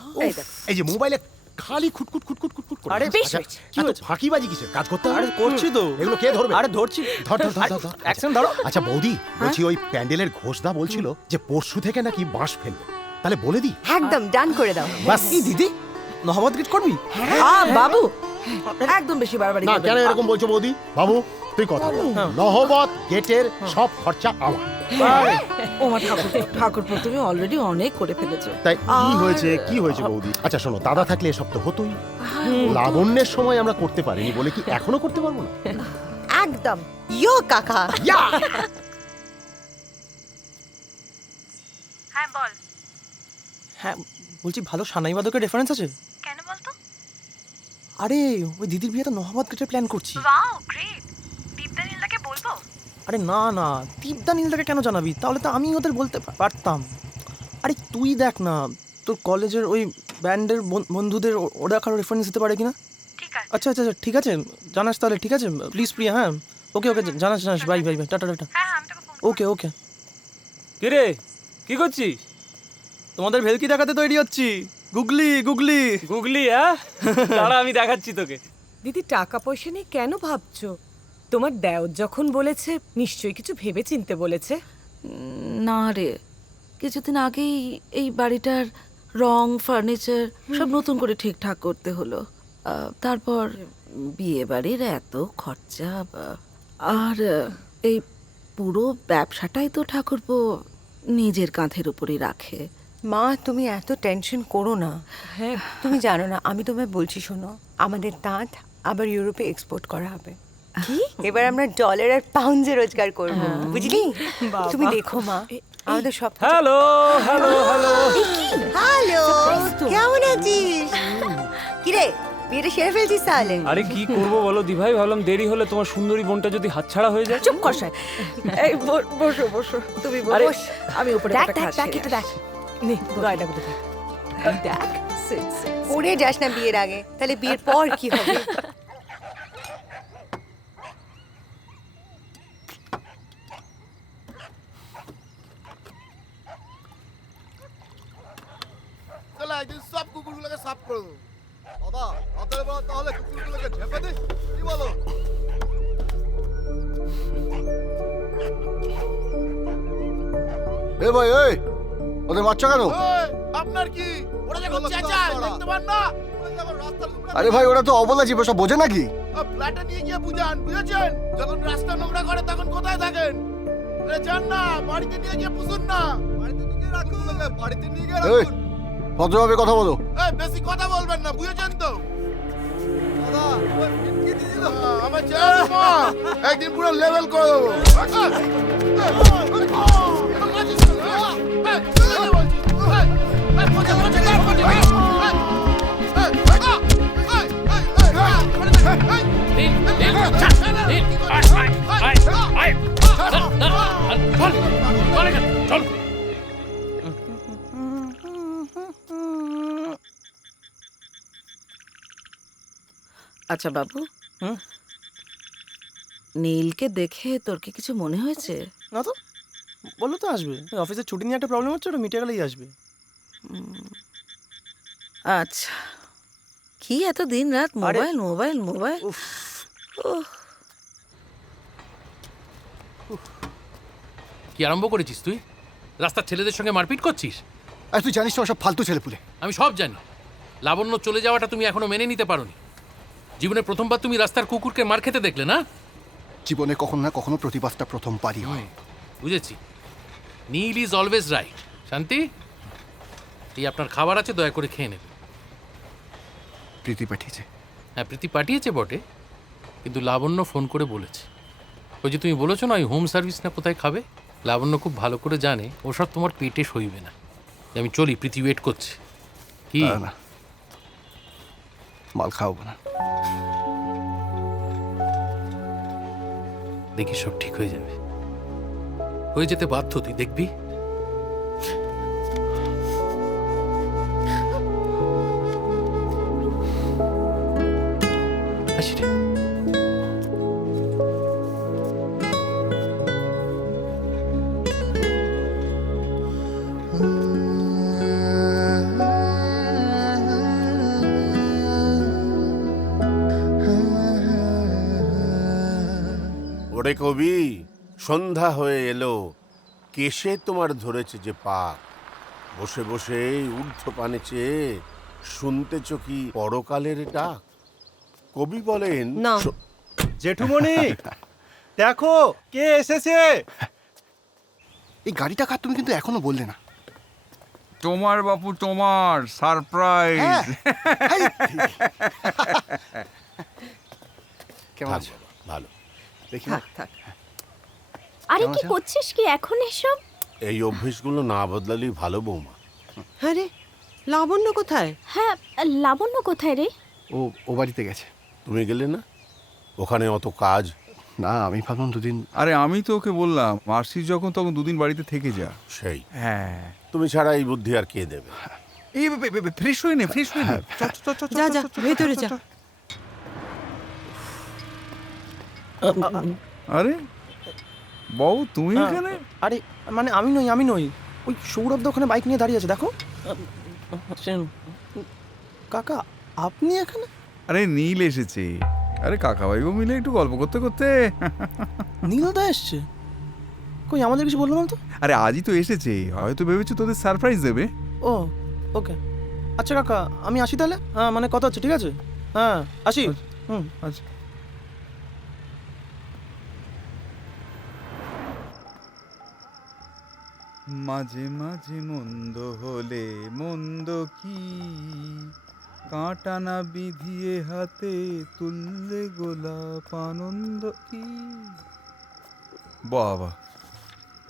এই যে মোবাইলে খালি খুটখুট খুটখুট খুটখুট করে। আরে বেশ আচ্ছা, হয়েছে। কি এত হয়েছে? ফাঁকিবাজি কিসের? কাজ করতে হবে। আরে করছি তো। এগুলো কে ধরবে? আরে ধরছি। ধর ধর ধর ধর, ধর। অ্যাকশন ধরো। আচ্ছা বৌদি, বলছি ওই প্যান্ডেলের ঘোষদা বলছিল যে পরশু থেকে নাকি বাঁশ ফেলবে, তাহলে বলে দিই। একদম ডান করে দাও। বাস। এই দিদি নহবত গিট করবি? বাবু একদম বেশি বাড়াবাড়ি না করবেন কেন না। এরকম বলছো বৌদি? বাবু তুই কথা বল। নহবত গেটের সব খরচা আমার। ও মা ঠাকুরপো তুমি অলরেডি অনেক করে ফেলেছো। তাই কি হয়েছে, কি হয়েছে বৌদি? আচ্ছা শোনো, দাদা থাকলে এসব তো হতোই। লাবণ্যের সময় আমরা করতে পারিনি বলে কি এখনো করতে পারবো না? একদম ইয়ো কাকা। হ্যাঁ বল, হ্যাঁ বলছি, ভালো সানাই বাদকের রেফারেন্স আছে? কেন বলতো? আরে ওই দিদির বিয়েতে নহবত গেটের প্ল্যান করছি। ওয়াও গ্রেট, দীপদা নীলদাকে বলবো? আরে না না, দীপদা নীলদাকে কেন জানাবি? তাহলে তো আমি ওদের বলতে পারতাম। আরে তুই দেখ না, তোর কলেজের ওই ব্যান্ডের বন্ধুদের ওরা কারো রেফারেন্স দিতে পারে কিনা। ঠিক আছে। আচ্ছা আচ্ছা আচ্ছা, ঠিক আছে, জানাস তাহলে। ঠিক আছে প্লিজ প্রিয়া। হ্যাঁ ওকে ওকে, জানাস জানাস। Bye bye bye, tata tata. হ্যাঁ আমি তোকে ফোন ওকে ওকে। কি রে, কি করছিস? তোমাদের ভেলকি দেখাতে তৈরি হচ্ছি। গুগলি গুগলি গুগলি? হ্যাঁ দাঁড়া, আমি দেখাচ্ছি তোকে। দিদি টাকা পয়সা নিয়ে কেন ভাবছো? তোমার দেওর যখন বলেছে নিশ্চয়ই কিছু ভেবে চিনতে বলেছে। না রে, কিছুদিন আগেই এই বাড়িটার রং ফার্নিচার সব নতুন করে ঠিকঠাক করতে হলো। তারপর বিয়ে বাড়ির এত খরচা, আর এই পুরো ব্যবসাটাই তো ঠাকুরপো নিজের কাঁধের উপরই রাখে। মা তুমি এত টেনশন করো না। হ্যাঁ তুমি জানো না, আমি তোমায় বলছি শোনো, আমাদের তাঁত আবার ইউরোপে এক্সপোর্ট করা হবে। কি এবার আমরা ডলার আর পাউন্ডে রোজগার করব, বুঝলি? তুমি দেখো মা, আমাদের সব হ্যালো হ্যালো হ্যালো। হ্যালো, কেমন আছিস? কিরে বিয়েটা সেরে ফেলছিস তাহলে? আরে কি করবো বলো দিভাই, ভাবলাম দেরি হলে তোমার সুন্দরী বোনটা যদি হাতছাড়া হয়ে যায়। চুপ কর সাহেব। এই বসো বসো, তুমি আরে, বসো। আমি উপরে দেখ একটা দেখ খাস দেখ, সেরে এটা দেখ। নে গায়টা কোথায় দেখ। দেখ পড়ে যাস না বিয়ের আগে, তাহলে বিয়ের পর কি হবে? একদিন সব কুকুরগুলোকে সাফ করে দেবো। দাদা রাতের বেলা তাহলে কুকুরগুলোকে ঝেপে দিস, কি বলো? এ ভাই, এই ওদের মারছো কেন? আপনার কি? ওরা যখন চেঁচায় দেখতে পান না? আরে ভাই, ওরা তো অবলা জীব, সব বোঝে নাকি? ফ্ল্যাটে নিয়ে গিয়ে বুঝান, বুঝেছেন? যখন রাস্তা নোংরা করে তখন কোথায় থাকেন? আরে যান না, বাড়িতে নিয়ে গিয়ে পুষুন না। বাড়িতে নিয়ে গিয়ে রাখুন, বাড়িতে নিয়ে গিয়ে এই ভদ্রভাবে কথা বলো। এই বেশি কথা বলবেন না, বুঝেছেন তো? আমার ছেলে মা একদিন পুরো লেভেল করে দেবো। চল। আচ্ছা বাবু, নীলকে দেখে তোর কি কিছু মনে হয়েছে? না তো, বললো তো আসবে। অফিসে ছুটি নিয়ে একটা প্রবলেম হচ্ছে, ওটা মিটে গেলেই আসবে। আচ্ছা, কি এত দিন রাত মোবাইল মোবাইল মোবাইল? কি আরম্ভ করেছিস তুই? রাস্তার ছেলেদের সঙ্গে মারপিট করছিস? আর তুই জানিস তো সব ফালতু ছেলেপুলে। আমি সব জানি। লাবণ্য চলে যাওয়াটা তুমি এখনো মেনে নিতে পারোনি। জীবনে প্রথমবার তুমি রাস্তার কুকুরকে মার খেতে দেখলে না? জীবনে কখনো না কখনো প্রতিবাদটা প্রথম পারি হয়। বুঝেছি। নীল ইজ অলওয়েজ রাইট। শান্তি, এই আপনার খাবার আছে, দয়া করে খেয়ে নেবে। প্রীতি পাঠিয়েছে। হ্যাঁ প্রীতি পাঠিয়েছে বটে, কিন্তু লাবণ্য ফোন করে বলেছে। ওই যে তুমি বলেছো না ওই হোম সার্ভিস না কোথায় খাবে, লাবণ্য খুব ভালো করে জানে ওসব তোমার পেটে সইবে না। আমি চলি, প্রীতি ওয়েট করছে। কি না, মাল খাওয়াবো না। দেখি সব ঠিক হয়ে যাবে, হয়ে যেতে বাধ্য, তুই দেখবি। হাসি রে। ওরে কবি, সন্ধ্যা হয়ে এলো, কেশে তোমার ধরেছে যে পাক, বসে বসে ঊর্ধ্ব পানে চেয়ে শুনতেছ কি পরকালের ডাক? কবি বলেন না। জেঠুমণি দেখো কে এসেছে। এই গাড়িটা কার তুমি কিন্তু এখনো বললে না। তোমার বাপু, তোমার সারপ্রাইজ। হ্যাঁ। কেমন থাক আছো? বাবা, ভালো। দেখি থাক থাক। আরে কেমন কি আছো? করছিস কি এখন এসব? এই অভ্যেসগুলো না বদলালেই ভালো বৌমা। আরে লাবণ্য কোথায়? হ্যাঁ, লাবণ্য কোথায় রে? ও বাড়িতে গেছে। তুমি গেলে না? ওখানে অত কাজ। না, আমি ভাবলাম দুদিন। আরে আমি তো ওকে বললাম মার্সি যখন তখন দুদিন বাড়িতে থেকে যা। সেই হ্যাঁ, তুমি ছাড়া এই বুদ্ধি আর কে দেবে? এই ফ্রেশ হয়ে নে, ফ্রেশ হয়ে নে। যা যা ভেতরে যা। আরে বউ, তুমি এখানে? আরে মানে আমি নই ওই সৌরভ দা ওখানে বাইক নিয়ে দাঁড়িয়ে আছে দেখো। কাকা আপনি এখানে? আরে নীল এসেছে। আরে কাকা ভাইবো মিলে একটু গল্প করতে করতে। নীলদা এসছে? কই আমাদের কিছু বললো না তো। আরে আজই তো এসেছে, হয়তো ভেবেছো তোদের সারপ্রাইজ দেবে। ও ওকে, আচ্ছা কাকা আমি আসি তাহলে। হ্যাঁ মানে কথা হচ্ছে, ঠিক আছে? হ্যাঁ আসি। হুম আচ্ছা। মাঝে মাঝে মন্দ হলে মন্দ কি, কাঁটা না বিধিয়ে হাতে তুললে গোলাপ আনন্দ কি। বাবা,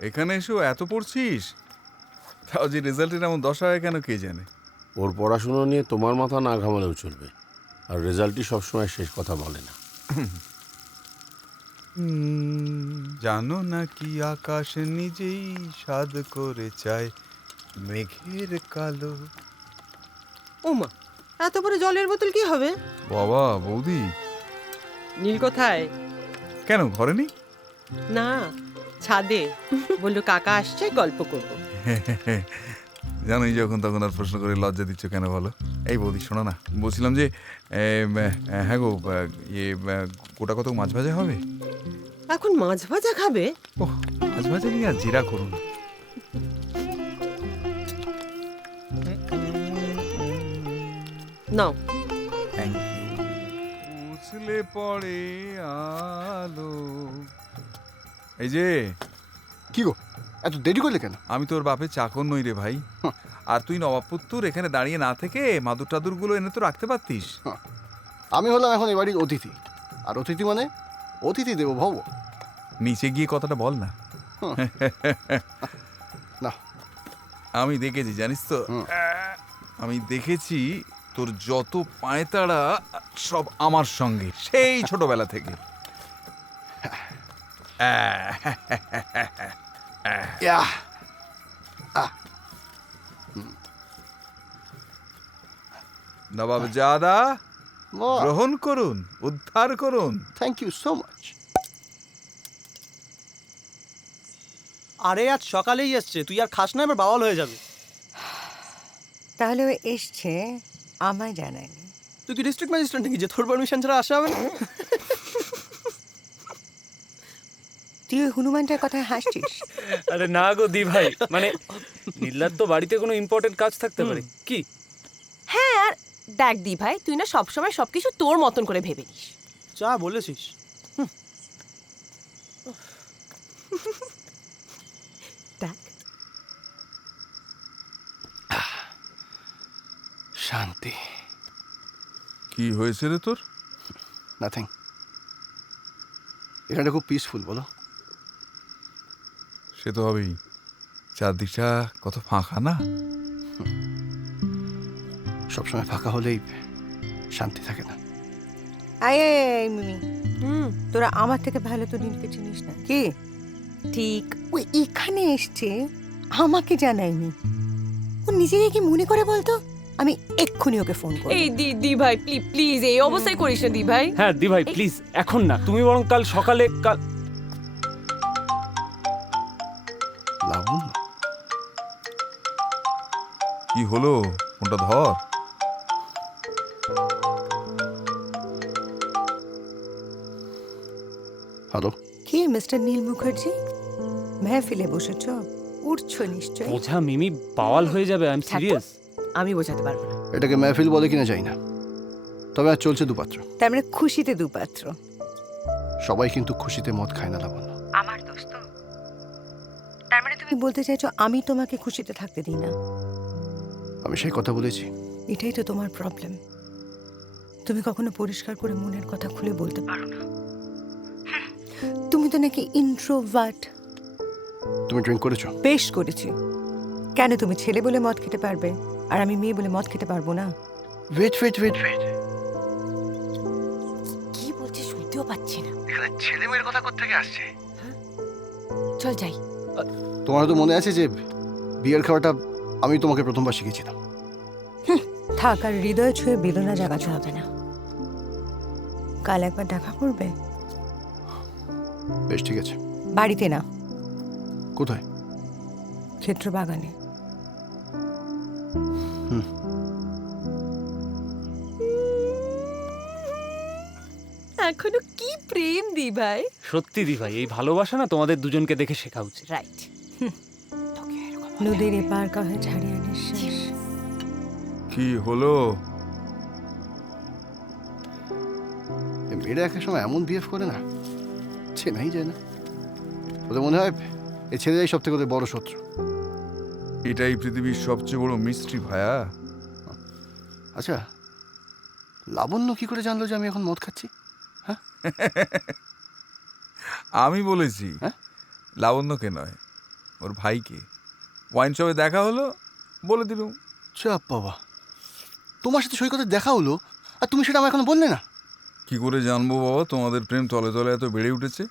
এখানে এসো এত পড়ছিস, তাও যে রেজাল্টের এমন দশা হয় কেন কে জানে। ওর পড়াশুনো নিয়ে তোমার মাথা না ঘামালেও চলবে, আর রেজাল্টই সবসময় শেষ কথা বলে না। জানো না কি আকাশ নিজেই সাদ করে চায় মেঘের কালো। ওমা, এত বড় জলের বোতল কি হবে? বাবা বৌদি, নীল কোথায়? কেন ঘরে নেই? না, ছাদে। বললো কাকা আসছে, গল্প করবো। জানোই যখন তখন আর প্রশ্ন করে লজ্জা দিচ্ছ কেন বলো? এই বৌদি শোনো না, বলছিলাম যে হ্যাঁ গো, গোটা কত মাছ ভাজা হবে? এখন মাছ ভাজা খাবে? ওহ, মাছ ভাজা নিয়ে আর জিরা করুন। নাও। উছলে পড়ে আলো। এই যে, কি গো এত দেরি করলে কেন? আমি তোর বাপের চাকর নই রে ভাই। আর তুই নবাবপুত্তুর এখানে দাঁড়িয়ে না থেকে মাদুর টাদুর গুলো এনে তো রাখতে পারতিস। আমি হলাম এখন এই বাড়ির অতিথি, আর অতিথি মানে অতিথি দেবো ভব। নিচে গিয়ে কথাটা বল না। না, আমি দেখেছি জানিস তো, আমি দেখেছি তোর যত পায়তাড়া সব আমার সঙ্গে সেই ছোটবেলা থেকে। নবাব জাদা, গ্রহণ করুন, উদ্ধার করুন। Thank you so much. আরে আজ সকালেই এসছে, তুই আর খাস না, এবার বাওয়াল হয়ে যাবে। তাহলে ও এসছে, আমায় জানায়নি। তুই কি ডিস্ট্রিক্ট ম্যাজিস্ট্রেট নাকি যে তোর পারমিশন ছাড়া আসা হবে না? তুই ওই হনুমানটার কথায় হাসছিস? আরে না গো দি ভাই, মানে নীলার তো বাড়িতে কোনো ইম্পর্টেন্ট কাজ থাকতে পারে কি? হ্যাঁ, আর দেখ দি ভাই, তুই না সবসময় সবকিছু তোর মতন করে ভেবে নিস। যা বলেছিস। দেখ শান্তি। কি হয়েছে রে তোর? নাথিং। এখানটা খুব পিসফুল, বলো? সে তো হবেই, চারদিকটা কত ফাঁকা না। সবসময় ফাঁকা হলেই শান্তি থাকে না। আয় মিমি, তোরা আমার থেকে ভালো তো নীলকে চিনিস না কি? ঠিক। ওই এখানে এসছে, আমাকে জানায়নি। ও নিজেকে কি মনে করে বলতো? আমি এক্ষুনি ওকে ফোন করব। এই দি ভাই প্লিজ এই অবস্থায় করিস না দি ভাই। হ্যাঁ দি ভাই প্লিজ, এখন না, তুমি বরং কাল সকালে। লাবণ্য, কি হলো? ফোনটা ধর। হ্যালো, কে? কি মিস্টার নীল মুখার্জি মেহফিলে বসেছ? উঠছো নিশ্চয়। বোঝা মিমি বাওয়াল হয়ে যাবে, আই এম সিরিয়াস। আমি বোঝাতে পারবো না। এটাকে মেহফিল বলে কিনা যাই না, তবে আর চলছে দুপাত্র। তার মানে খুশিতে দুপাত্র। সবাই কিন্তু খুশিতে মদ খায় না লাবণ্য। আমার দোস্ত, তার মানে তুমি বলতে চাইছো আমি তোমাকে খুশিতে থাকতে দিই না? আমি সেই কথা বলেছি। এটাই তো তোমার প্রবলেম, তুমি কখনো পরিষ্কার করে মনের কথা খুলে বলতে পারো না। তুমি তো নাকি ইন্ট্রোভার্ট। তুমি ড্রিঙ্ক করেছো? বেশ করেছি। কেন তুমি ছেলে বলে মদ খেতে পারবে আর আমি মেয়ে বলে মদ খেতে পারবো না? ওয়েট ওয়েট ওয়েট ওয়েট, কি বলছিস শুনতেও পাচ্ছি না। এখানে ছেলে মেয়ের কথা কোত্থেকে আসছে? চল যাই। তোমার তো মনে আছে যে বিয়ের খাওয়াটা আমি তোমাকে প্রথমবার শিখেছিলাম। থাক, আর হৃদয় ছুঁয়ে বেদনা জাগাতে হবে না। কাল একবার দেখা করবে? বেশ ঠিক আছে। বাড়িতে না। কোথায়? ক্ষেত্র বাগানে। এখনো কি প্রেম দি ভাই। সত্যি দি ভাই, এই ভালোবাসা না তোমাদের দুজনকে দেখে শেখা উচিত। রাইট। নদীর এপার কাহে ছাড়িয়া নিঃশ্বাস। কি হলো? মেয়েরা এক এক সময় এমন বিহেভ করে না, চেনাই যায় না। ওদের মনে হয় এই ছেলেরাই সব থেকে ওদের বড় শত্রু। এটাই পৃথিবীর সবচেয়ে বড় মিস্ট্রি ভায়া। আচ্ছা, লাবণ্য কি করে জানলো যে আমি এখন মদ খাচ্ছি? আমি বলেছি। লাবণ্যকে নয়, ওর ভাইকে। ওয়াইন শপে দেখা হলো, বলে দিলুম। চাপ বাবা, তোমার সাথে সৈকতে দেখা হলো আর তুমি সেটা আমার এখন বললে না? কি করে জানবো বাবা তোমাদের প্রেম তলে তলে এত বেড়ে উঠেছে?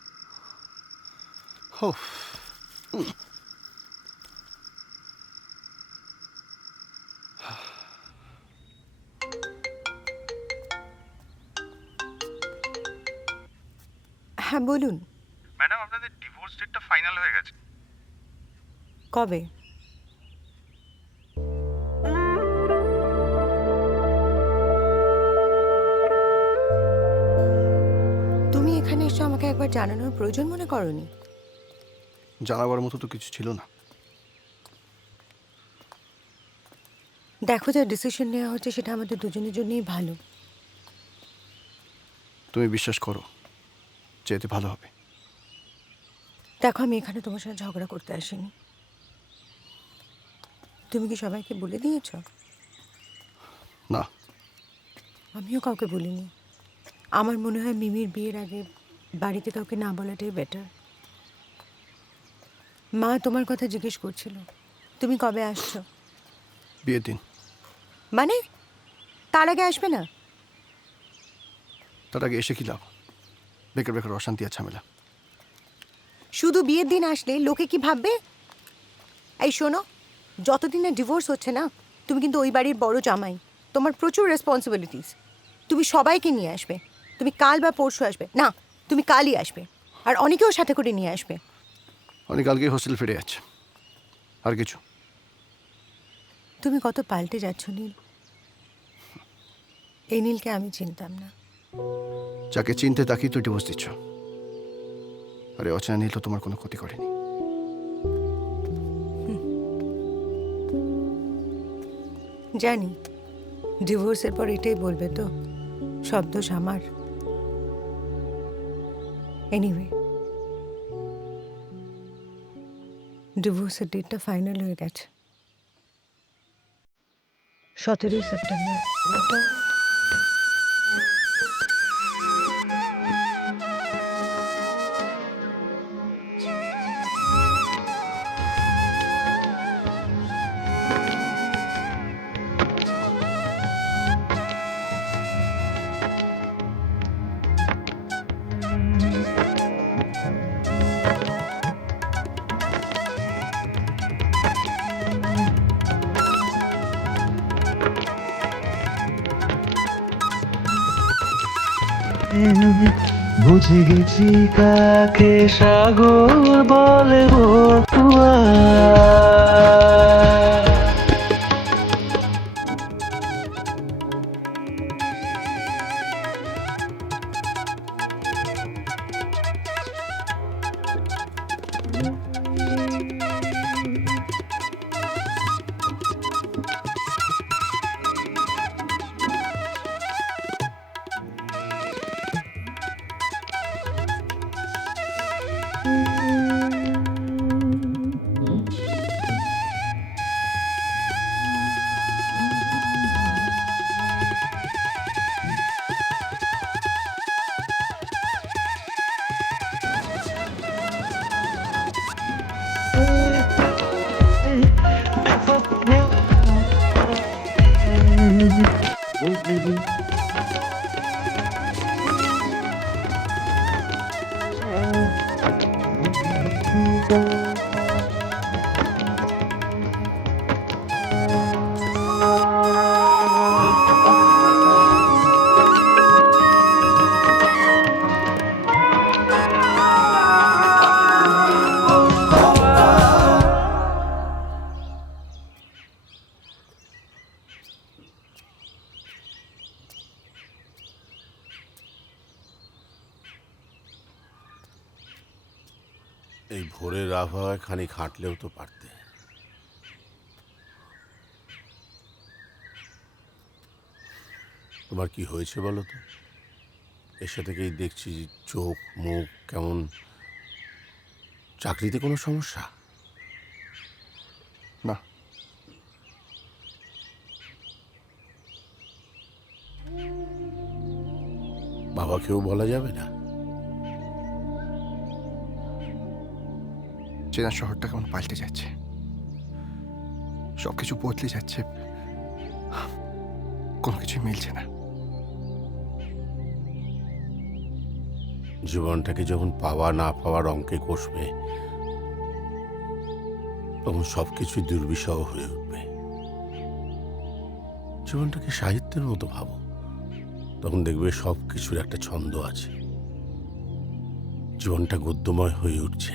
হ্যাঁ বলুন। ম্যাডাম, আপনাদের ডিভোর্স ডেটটা ফাইনাল হয়ে গেছে। কবে? তুমি এখানে এসে আমাকে একবার জানানোর প্রয়োজন মনে করনি? জানাবার মতো তো কিছু ছিল না। দেখো, যা ডিসিশন নেওয়া হচ্ছে সেটা আমাদের দুজনের জন্যই ভালো। তুমি বিশ্বাস করো যে এতে ভালো হবে। দেখো, আমি এখানে তোমার সাথে ঝগড়া করতে আসিনি। তুমি কি সবাইকে বলে দিয়েছ? না, আমিও কাউকে বলিনি। আমার মনে হয় মিমির বিয়ের আগে বাড়িতে কাউকে না বলাটাই বেটার। মা তোমার কথা জিজ্ঞেস করছিল, তুমি কবে আসছো? বিয়ের দিন। মানে তার আগে আসবে না? তার আগে এসে কি লাভ? বেকার বেকার অশান্তি আর ঝামেলা। শুধু বিয়ের দিন আসলে লোকে কি ভাববে? এই শোনো, যতদিন না ডিভোর্স হচ্ছে না, তুমি কিন্তু ওই বাড়ির বড় জামাই। তোমার প্রচুর রেসপন্সিবিলিটিস। তুমি সবাইকে নিয়ে আসবে। তুমি কাল বা পরশু আসবে না, তুমি কালই আসবে। আর অনেকেও সাথে করে নিয়ে আসবে। অনেক কালকেই হোস্টেল ফিরে যাচ্ছে। আর কিছু? তুমি কত পাল্টে যাচ্ছ নীল। এই নীলকে আমি চিনতাম না। যাকে চিনতে তাকেই তো ডিভোর্স দিচ্ছ। আরে অচেনা নীল তো তোমার কোনো ক্ষতি করেনি। জানি, ডিভোর্সের পর এটাই বলবে তো, সব দোষ আমার। এনিওয়ে, ডিভোর্সের ডেটটা ফাইনাল হয়ে গেছে, 17 সেপ্টেম্বর। বুঝে গেছি কাকে সাগর বলে বটুয়া। এই ভোরের আবহাওয়ায় খানিক হাঁটলেও তো পারতে। তোমার কি হয়েছে বলো তো? এসে থেকেই দেখছি চোখ মুখ কেমন। চাকরিতে কোনো সমস্যা? না। বাবাকেও বলা যাবে না? চেনা শহরটা কেমন পাল্টে যাচ্ছে, সবকিছু বদলে যাচ্ছে, কোনো কিছুই মিলছে না। জীবনটাকে যখন পাওয়া না পাওয়ার অঙ্কে কষবে, তখন সবকিছুই দুর্বিষহ হয়ে উঠবে। জীবনটাকে সাহিত্যের মতো ভাবো, তখন দেখবে সবকিছুর একটা ছন্দ আছে। জীবনটা গদ্যময় হয়ে উঠছে।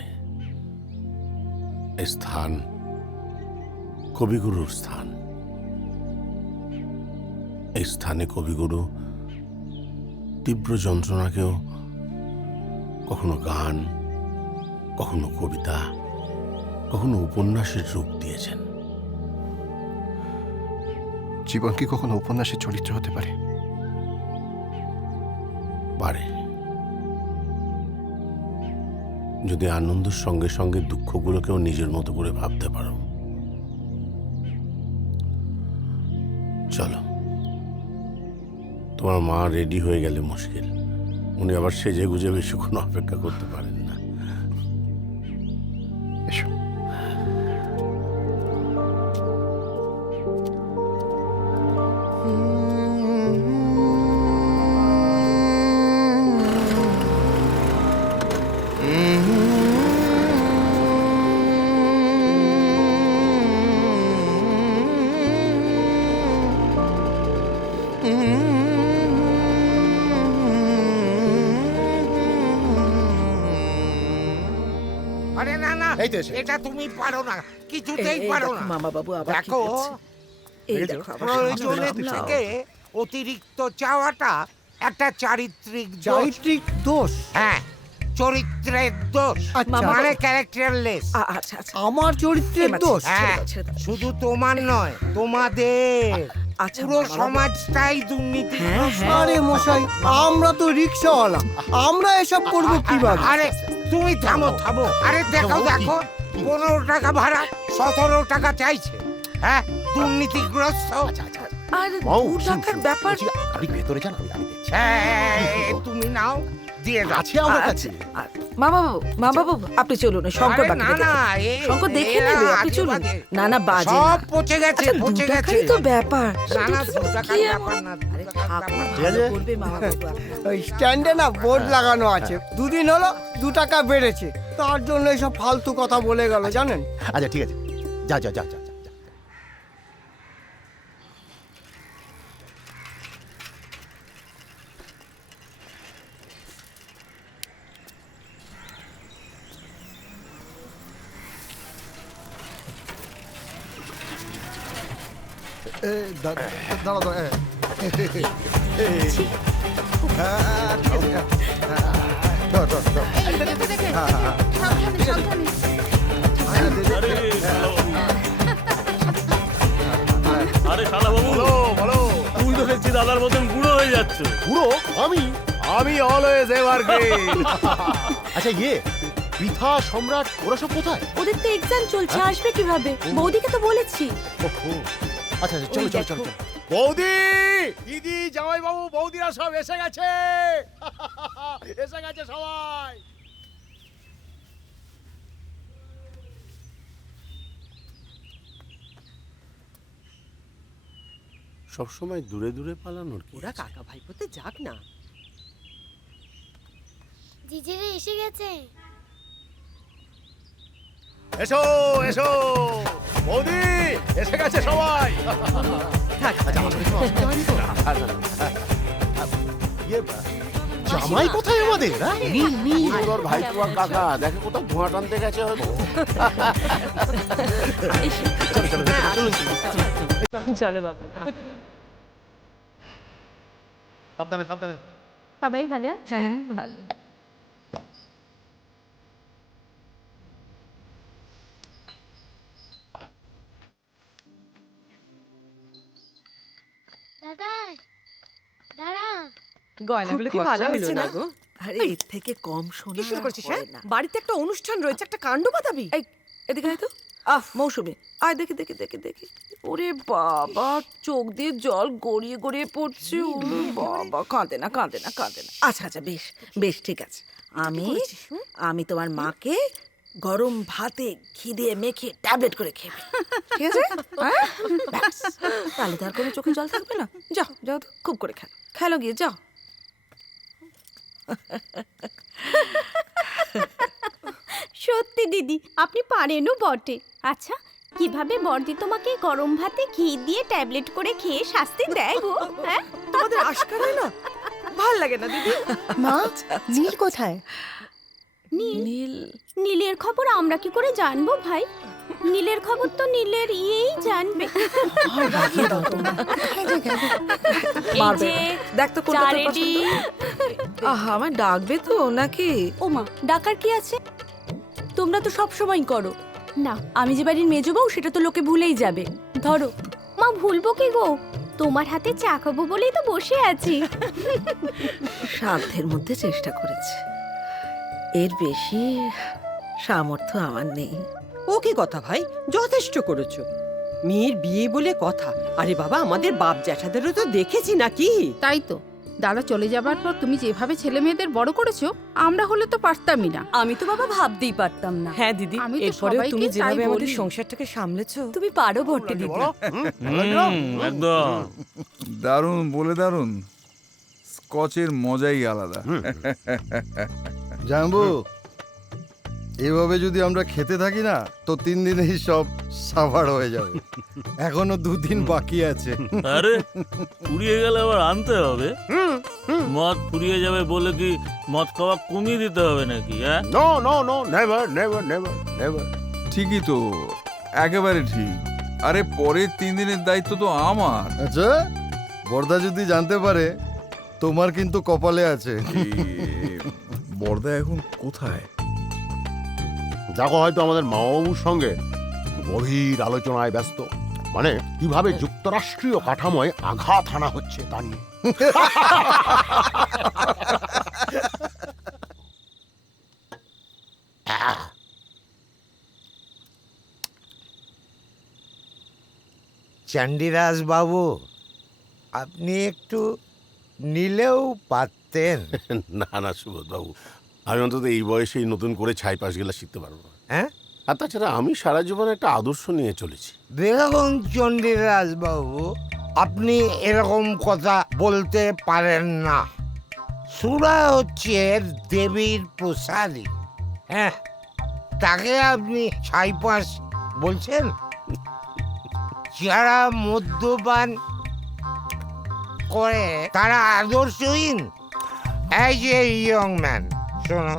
এই স্থান কবিগুরুর স্থান। এই স্থানে কবিগুরু তীব্র যন্ত্রণাকেও কখনো গান, কখনো কবিতা, কখনো উপন্যাসের রূপ দিয়েছেন। জীবন কি কখনো উপন্যাসের চরিত্র হতে পারে? পারে, যদি আনন্দের সঙ্গে সঙ্গে দুঃখগুলোকেও নিজের মতো করে ভাবতে পারো। চলো, তোমার মা রেডি হয়ে গেলে মুশকিল। উনি আবার সেজে গুজে বেশিক্ষণ অপেক্ষা করতে পারেন না। এসো। আরে না না, এটা তুমি পারো না, কিছুতেই পারো না। মামা বাবু আবার কি দেখো, করছে? এই দেখো আবার প্রয়োজনের সামনে থেকে অতিরিক্ত চাওয়াটা একটা চারিত্রিক দোষ। হ্যাঁ, চরিত্রের দোষ, মানে ক্যারেক্টারলেস। আচ্ছা আচ্ছা, আমার চরিত্রের দোষ? হ্যাঁ, শুধু তোমার নয়, তোমাদের পুরো বাবা। সমাজটাই দুর্নীতি। আরে মশাই, আমরা তো রিক্সাওয়ালা, আমরা এসব করব কিভাবে? আরে তুমি থামো থামো। আরে দেখো দেখো, 15 টাকা ভাড়া, 17 টাকা চাইছে। হ্যাঁ, দুর্নীতিগ্রস্ত। আর 2 টাকার ব্যাপার। আপনি ভেতরে যান, আমি দেখছি। তুমি নাও, দিয়ে আছে আমার কাছে। মা বাবু আপনি চলুন, শঙ্কর আরে বাকি না, দেখে। না, শঙ্কর দেখে এরা নেবে, আপনি আজে চলুন। বাজে। না না, বাজে সব পচে গেছে, আচ্ছা, পচে 2 গেছে। টাকারই তো ব্যাপার। না না, 2 টাকার ব্যাপার না। ভালো করবে মা বাবু। ওই স্ট্যান্ডে না বোর্ড লাগানো আছে, 2 দিন হলো 2 টাকা বেড়েছে, তার জন্য এইসব ফালতু কথা বলে গেল, জানেন? আচ্ছা ঠিক আছে, যা যা যা যা। দাঁড়া আরে শালা বাবু, বলো। তুই তো দেখছি দাদার মতন বুড়ো হয়ে যাচ্ছে। বুড়ো? আমি অলওয়েজ এভারগ্রিন। আচ্ছা পৃথা, সম্রাট, ওরা সব কোথায়? ওদের তো এক্সাম চলছে, আসবে কিভাবে? বৌদিকে তো বলেছি। আচ্ছা চলো চলো চলো। বৌদি, দিদি, জামাই বাবু, বৌদিরা সব এসে গেছে। এসে গেছে সবাই। সবসময় দূরে দূরে পালানোর কি? ওরা কাকা ভাইপোতে যাক না। জিজিরা এসে গেছে। এসো এসো, বৌদি এসে গেছে সবাই। জামাই কোথায় আমাদের? ওর ভাই তোমার কাকা দেখে কোথাও ধোঁয়া টানতে গেছে হয়তো। চলো বাবু। সাবধানে সাবধানে। সবাই ভালো? হ্যাঁ ভালো। গয়নাগুলো কি ভালো হয়েছে না গো? আরে এর থেকে কম শোনা কি শুরু করছিস হয় হ্যাঁ? না। বাড়িতে একটা অনুষ্ঠান রয়েছে, একটা কাণ্ড বাতাবি। এই এদিকে আয় তো। মৌসুমি আয়, দেখি দেখি দেখি দেখি। ওরে বাবা, চোখ দিয়ে জল গড়িয়ে গড়িয়ে পড়ছে। ওরে বাবা, কাঁদে না কাঁদে না কাঁদে না। আচ্ছা আচ্ছা, বেশ বেশ, ঠিক আছে। আমি তোমার মাকে গরম ভাতে ঘি দিয়ে মেখে ট্যাবলেট করে খেয়ে ঠিক আছে? হ্যাঁ? ব্যাস। তাহলে তার কোনো চোখে জল থাকবে না। যাও যাও তো, খুব করে খেলো, খেলো গিয়ে যাও। সত্যি দিদি, আপনি পারেনও বটে। আচ্ছা, কিভাবে বর্দি তোমাকে গরম ভাতে ঘি দিয়ে ট্যাবলেট করে খেয়ে শাস্তি দেয় গো? হ্যাঁ, তোমাদের আশকার হয় না? ভাল লাগে না দিদি? মা, নীল কোথায়? নীল নীলের খবর আমরা কি করে জানবো ভাই? নীলের খবর তো নীলের ইয়েই জানবে। মারবে না। দেখ তো কোনটা তোর পছন্দ। আহা, আমার ডাকবে তো নাকি? ও মা, ডাকার কি আছে? তোমরা তো সব সময় করো। না, আমি যে বাড়ির মেজো বউ সেটা তো লোকে ভুলেই যাবে। ধরো। মা, ভুলবো কি গো? তোমার হাতে চা খাবো বলেই তো বসে আছি। সাধ্যের মধ্যে চেষ্টা করেছে, এর বেশি সামর্থ্য আমার নেই। ও কি কথা ভাই, যথেষ্ট করেছো। মেয়ের বিয়ে বলে কথা। আরে বাবা, আমাদের বাপ জ্যাঠাদেরও তো দেখেছি নাকি? তাই তো, দাদা চলে যাবার পর তুমি যেভাবে ছেলে মেয়েদের বড় করেছো, আমরা হলে তো পারতামই না। আমি তো বাবা ভাবতেই পারতাম না। হ্যাঁ দিদি, আমি তো এরপরেও সবাইকে তুমি তাই যেভাবে আমাদের বলি। সংসারটাকে সামলেছো, তুমি পারো বটে দিদি। একদম দারুণ বলে দারুণ। স্কচের মজাই আলাদা। জানবো, এভাবে যদি আমরা খেতে থাকি না তো 3 দিনেই সব সাভার হয়ে যাবে। এখনো 2 দিন বাকি আছে। আরে ফুরিয়ে গেলে আবার আনতে হবে। মদ ফুরিয়ে যাবে বলে কি মদ খাওয়া কমিয়ে দিতে হবে নাকি? হ্যাঁ, no no no, never never never never. ঠিকই তো, একেবারে ঠিক। আরে পরের 3 দিনের দায়িত্ব তো আমার। আচ্ছা, বর্দা যদি জানতে পারে তোমার কিন্তু কপালে আছে। বর্দা এখন কোথায়? দেখো, হয়তো আমাদের মামাবাবুর সঙ্গে গভীর আলোচনায় ব্যস্ত। মানে কিভাবে যুক্তরাষ্ট্রীয় কাঠামোয় আঘাত হানা হচ্ছে তা নিয়ে। চণ্ডীরাজ বাবু, আপনি একটু নিলেও পারতেন। না না সুবোধ বাবু, আমি অন্তত এই বয়সেই নতুন করে ছাই পাশ গেলা শিখতে পারবো না। হ্যাঁ, আর তাছাড়া আমি সারা জীবন একটা আদর্শ নিয়ে চলেছি। দেখুন চণ্ডীরাজ বাবু, আপনি এরকম কথা বলতে পারেন না। সুরা হচ্ছে দেবীর প্রসাদী। হ্যাঁ, তাকে আপনি ছাইপাশ বলছেন? যারা মদ্যপান করে তারা আদর্শহীন। এই যে ইয়ং ম্যান, শোনো,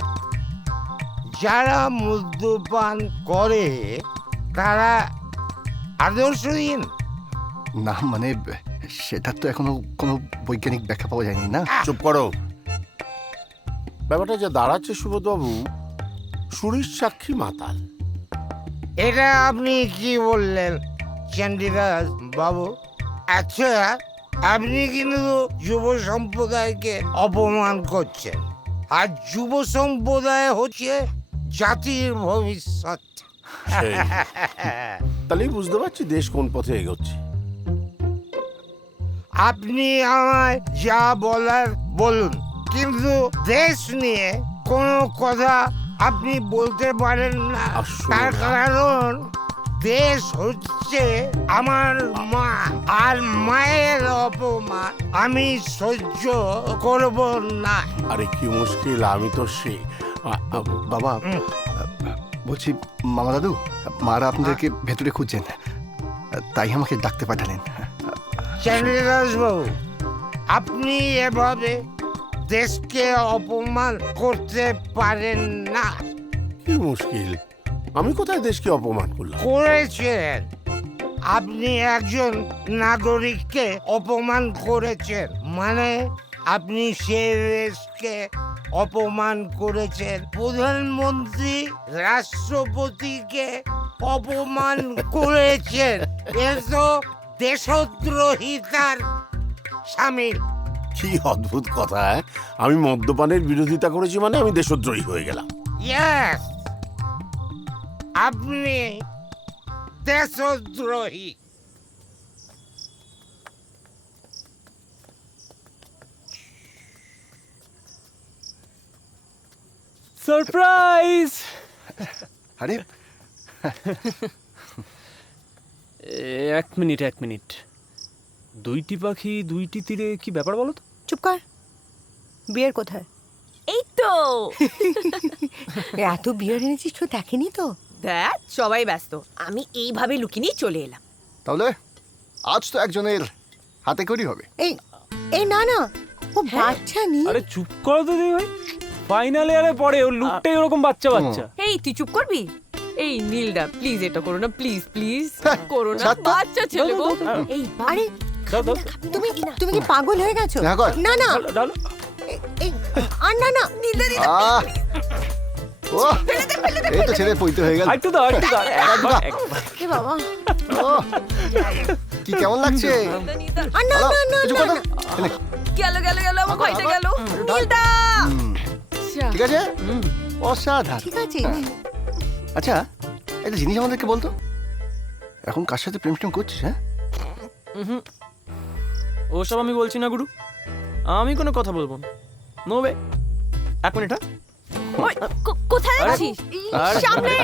যারা মদ্যপান করে তারা আদর্শহীন না, মানে সেটা তো এখনো কোনো বৈজ্ঞানিক ব্যাখ্যা পাওয়া যায়নি না। চুপ করো। ব্যাপারটা যা দাঁড়াচ্ছে সুবোধ বাবু, সুরির সাক্ষী মাতাল। এটা আপনি কি বললেন চণ্ডীরাজ বাবু? আচ্ছা, আপনি কিন্তু যুব সম্প্রদায়কে অপমান করছেন, আর যুব সম্প্রদায় হচ্ছে জাতির ভবিষ্যৎ। তাহলেই বুঝতে পারছি দেশ কোন পথে এগোচ্ছে। আপনি আমায় যা বলার বলুন, কিন্তু দেশ নিয়ে কোনো কথা আপনি বলতে পারেন না। তার কারণ দেশ হচ্ছে আমার মা, আর মায়ের অপমান আমি সহ্য করব না। আরে কি মুশকিল, আমি তো সে বাবা, বলছি মামা দাদু, মারা আপনাদেরকে ভেতরে খুঁজছেন, তাই আমাকে ডাকতে পাঠালেন। চণ্ডীদাস বাবু, আপনি এভাবে দেশকে অপমান করতে পারেন না। কি মুশকিল, আমি কোথায় দেশকে অপমান করলাম? করেছেন, আপনি একজন নাগরিককে অপমান করেছেন। মানে আপনি সে দেশকে অপমান করেছেন, প্রধানমন্ত্রী রাষ্ট্রপতিকে অপমান করেছেন। এ তো দেশদ্রোহিতার সামিল। কি অদ্ভুত কথা! আমি মদ্যপানের বিরোধিতা করেছি মানে আমি দেশদ্রোহী হয়ে গেলাম। ইয়েস, আপনি দেশদ্রোহী। সারপ্রাইজ! আরে এক মিনিট, দুইটি পাখি দুইটি তীরে কি ব্যাপার বলো তো? চুপ কর। বিয়ের কোথায়? এই তো এত বিয়ার এনেছিস, তো দেখেনি তো? দেখ, সবাই ব্যস্ত, আমি এইভাবে লুকিয়ে নিয়ে চলে এলাম। তাহলে আজ তো একজনের হাতে করি হবে। এই এই না না, ও বাচ্চা নি। আরে চুপ করো তো দিদি ভাই, ফাইনাল ইয়ারে পরে ওর লুকটাই ওরকম বাচ্চা। এই তুই চুপ করবি? এই নীলদা প্লিজ এটা করো না, প্লিজ প্লিজ করো না, ছাড় তো। বাচ্চা ছেলে গো। এই আরে তুমি তুমি কি পাগল হয়ে গেছো? দেখা কর। না না এই আর না না, নীলদা দিদা আহ! ও এই তো ছেলে পইতে হয়ে গেল। একটু দাও একবার। এ বাবা, ও কি কেমন লাগছে? আর না না না কিছু কথা এনে, গেল গেল গেল, আমার ভয়টা গেল। নীলদা ঠিক আছে? অসাধারণ। ঠিক আছে। আচ্ছা, একটা জিনিস আমাদেরকে বলতো, এখন কার সাথে প্রেম টেম করছিস? হ্যাঁ, ওসব আমি বলছি না গুরু, আমি কোনো কথা বলবো না। নো বে। এক মিনিট। ওই, কোথায় আছিস? সামনে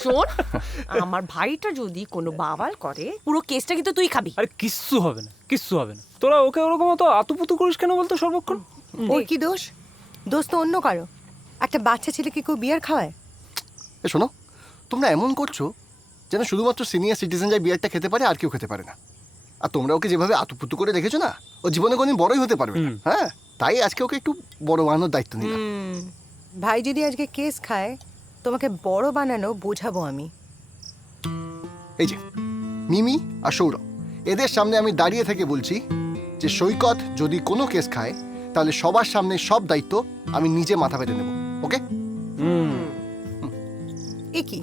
শোন, আমার ভাইটা যদি কোনো বাবাল করে, পুরো কেসটা কিন্তু তুই খাবি। আরে কিচ্ছু হবে না। তোরা ওকে ওরকম তো আতুপুতু করিস কেন বলতো সর্বক্ষণ? ওর কি দোষ? দোষ তো অন্য কারো। একটা বাচ্চা ছেলেকে কেউ বিয়ার খাওয়ায়? এ শোনো, তোমরা এমন করছো যেন শুধুমাত্র সিনিয়র সিটিজেন যাই বিয়ারটা খেতে পারে, আর কেউ খেতে পারে না। আর তোমরা ওকে যেভাবে আতুপুতু করে রেখেছো না, ও জীবনে কোনদিন বড়ই হতে পারবে না। হ্যাঁ, তাই আজকে ওকে একটু বড় বানানোর দায়িত্ব নিলাম। ভাই যদি আজকে কেস খায়, তোমাকে বড় বানানো বোঝাবো আমি। এই যে মিমি আর সৌরভ, এদের সামনে আমি দাঁড়িয়ে থেকে বলছি যে সৈকত যদি কোনো কেস খায়, তাহলে সবার সামনে সব দায়িত্ব আমি নিজে মাথা পেতে নেব। ওকে? এ কি,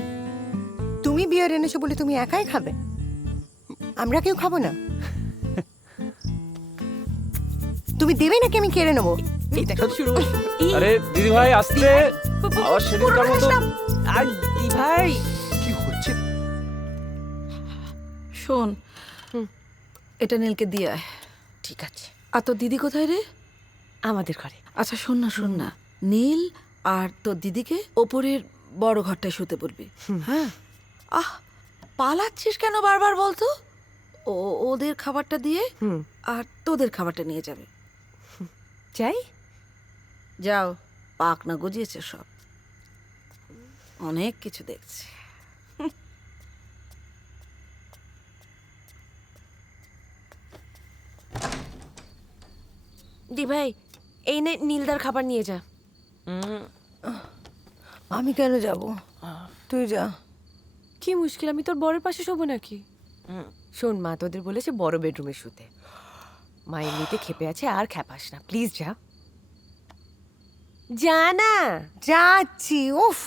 তুমি বিয়ার এনেছো বলে তুমি একাই খাবে? আমরা কেউ খাবো না? তুমি দেবে নাকি আমি কেড়ে নেবো? আরে দিদি ভাই আসতে, আবার সেদিনকার মতো। আর দিদি ভাই কি হচ্ছে? শোন, এটা নীলকে দিয়ে আয়। ঠিক আছে। আর তোর দিদি কোথায় রে? আমাদের ঘরে। আচ্ছা শোন না, নীল আর তোর দিদিকে ওপরের বড় ঘরটায় শুতে বলবি। হ্যাঁ? পালাচ্ছিস কেন বারবার বলতো? ওদের খাবারটা দিয়ে আর তোদের খাবারটা নিয়ে যাবে। যাই? যাও, পাক না গজিয়েছে সব, অনেক কিছু দেখছি। দি ভাই, এই নে নীলদার খাবার নিয়ে যা। আমি কেন যাব? তুই যা। কি মুশকিল, আমি তোর বরের পাশে শোবো নাকি? শোন, মা তোদের বলেছে বড় বেডরুমে শুতে। মা এমনিতে খেপে আছে, আর খেপাস না, প্লিজ যা। যা না। যাচ্ছি। উফ,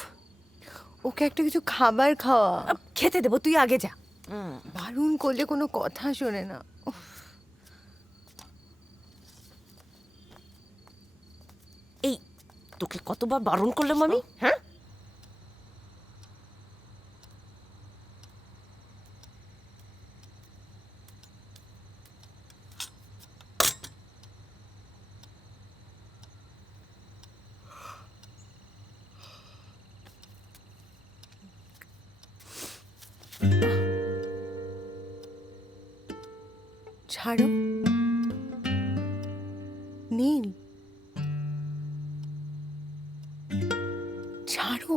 ওকে একটা কিছু খাবার খাওয়া। খেতে দেবো, তুই আগে যা। বারণ করলে কোনো কথা শোনে না। এই তোকে কতবার বারণ করলাম আমি? হ্যাঁ, ছাড়ো নীল, ছাড়ো।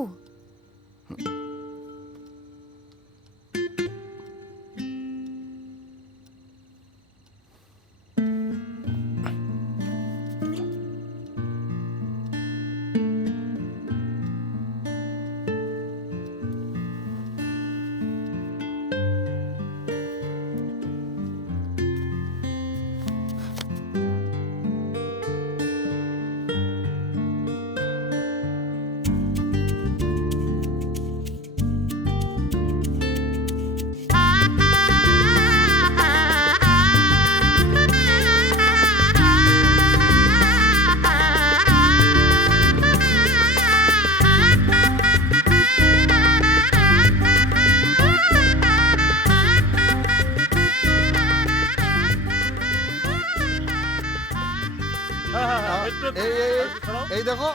এই দেখো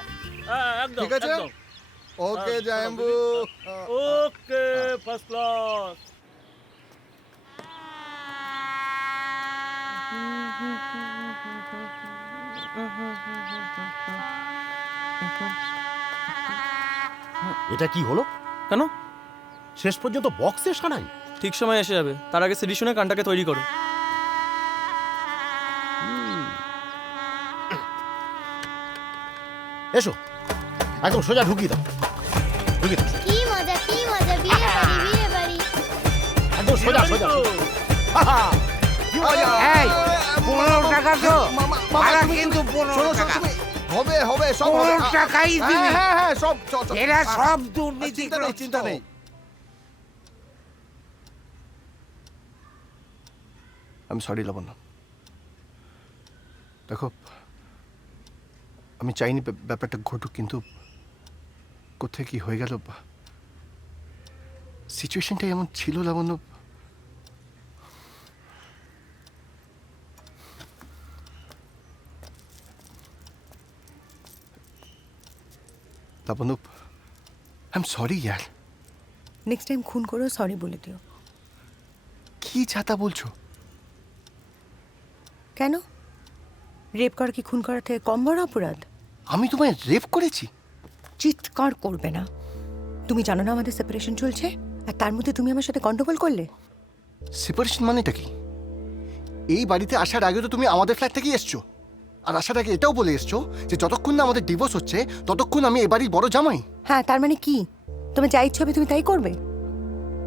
একদম ঠিক আছে? একদম। Okay Jambu. Okay first class. এটা কি হলো? কেন? শেষ পর্যন্ত বক্সে সানাই? ঠিক সময় এসে যাবে, তার আগে সিডি শুনে গানটাকে তৈরি করো। এসো, একদম সোজা ঢুকিয়ে দাও, ঢুকিয়ে দাও, কি মজা বিয়ে বাড়ি একদম সোজা সোজা। কি মজা! এই 15 টাকা তো ভাড়া কিন্তু 15 টাকা হবে হবে সব 15 টাকাই দিবি। হ্যাঁ হ্যাঁ সব এরা সব দুর্নীতি চিন্তা নেই। আমি সরি লাবণ্য। দেখো আমি চাইনি ব্যাপারটা ঘটুক, কিন্তু কোথায় কি হয়ে গেল, সিচুয়েশনটা এমন ছিল Labanya. Labanya I am sorry ইয়ার। নেক্সট টাইম খুন করেও সরি বলে দিও। কি ছাতা বলছো? কেন? রেপ করা কি খুন করা থেকে কম বড় অপরাধ? আমি তোমায় রেপ করেছি? চিৎকার করবে না। তুমি জানো না আমাদের সেপারেশন চলছে, আর তার মধ্যে তুমি আমার সাথে গন্ডগোল করলে। সেপারেশন মানেটা কি? এই বাড়িতে আসার আগে তো তুমি আমাদের ফ্ল্যাট থেকেই এসছো, আর আসার আগে এটাও বলে এসছো যে যতক্ষণ না আমাদের ডিভোর্স হচ্ছে ততক্ষণ আমি এ বাড়ির বড় জামাই। হ্যাঁ, তার মানে কি তোমার যা ইচ্ছে হবে তুমি তাই করবে?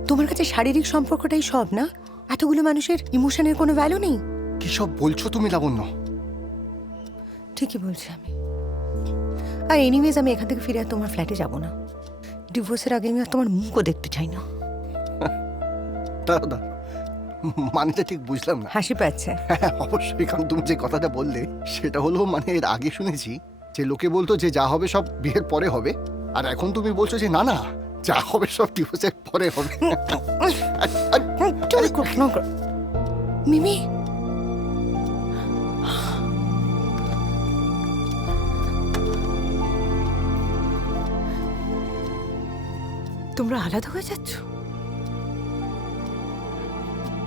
তোমার কাছে শারীরিক সম্পর্কটাই সব না? এতগুলো মানুষের ইমোশনের কোনো ভ্যালু নেই? কি সব বলছো তুমি লাবণ্য? ঠিকই বলছি আমি। আর এনিওয়েজ আমি এখান থেকে ফিরে আর তোমার ফ্ল্যাটে যাব না। ডিভোর্সের আগে আমি আর তোমার মুখও দেখতে চাই না। দাদা মানেটা ঠিক বুঝলাম না। হাসি পাচ্ছে? হ্যাঁ অবশ্যই, কারণ তুমি যে কথাটা বললে সেটা হলো মানে এর আগে শুনেছি যে লোকে বলতো যে যা হবে সব বিয়ের পরে হবে, আর এখন তুমি বলছো যে না না যা হবে সব ডিভোর্সের পরে হবে। মিমি তোমরা আলাদা হয়ে যাচ্ছ?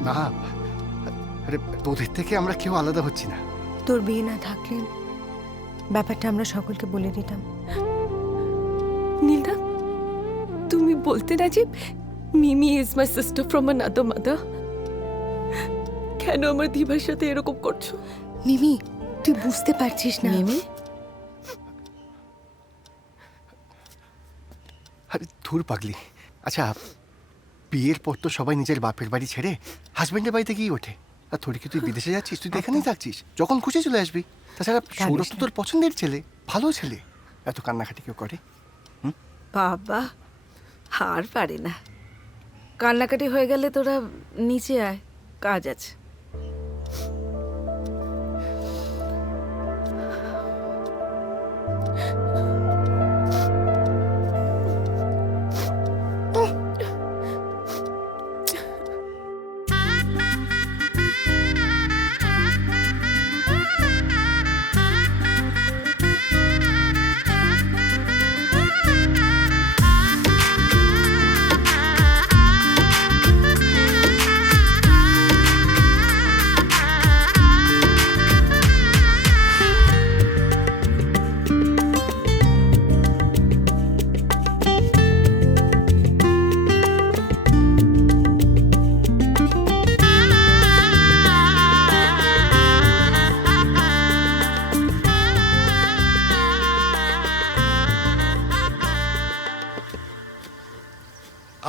না আরে তোদের থেকে আমরা কেউ আলাদা হচ্ছি না। তোর বিয়ে না থাকলে ব্যাপারটা আমরা সকলকে বলে দিতাম। নীলদা, তুমি বলতে না যে Mimi is my sister from another mother? কেন আমার দিভার সাথে এরকম করছো? মিমি তুই বুঝতে পারছিস না। মিমি আরে ধুর পাগলি। আচ্ছা বিয়ের পর তো সবাই নিজের বাপের বাড়ি ছেড়ে হাজবেন্ডের বাড়িতে গিয়ে ওঠে, আর তোর কি তুই বিদেশে যাচ্ছিস? তুই তো এখানেই থাকছিস, যখন খুশি চলে আসবি। তাছাড়া সৌরভ তো তোর পছন্দের ছেলে, ভালো ছেলে, এত কান্নাকাটি কেউ করে? বাবা হার পারে না। কান্নাকাটি হয়ে গেলে তোরা নিচে আয়, কাজ আছে।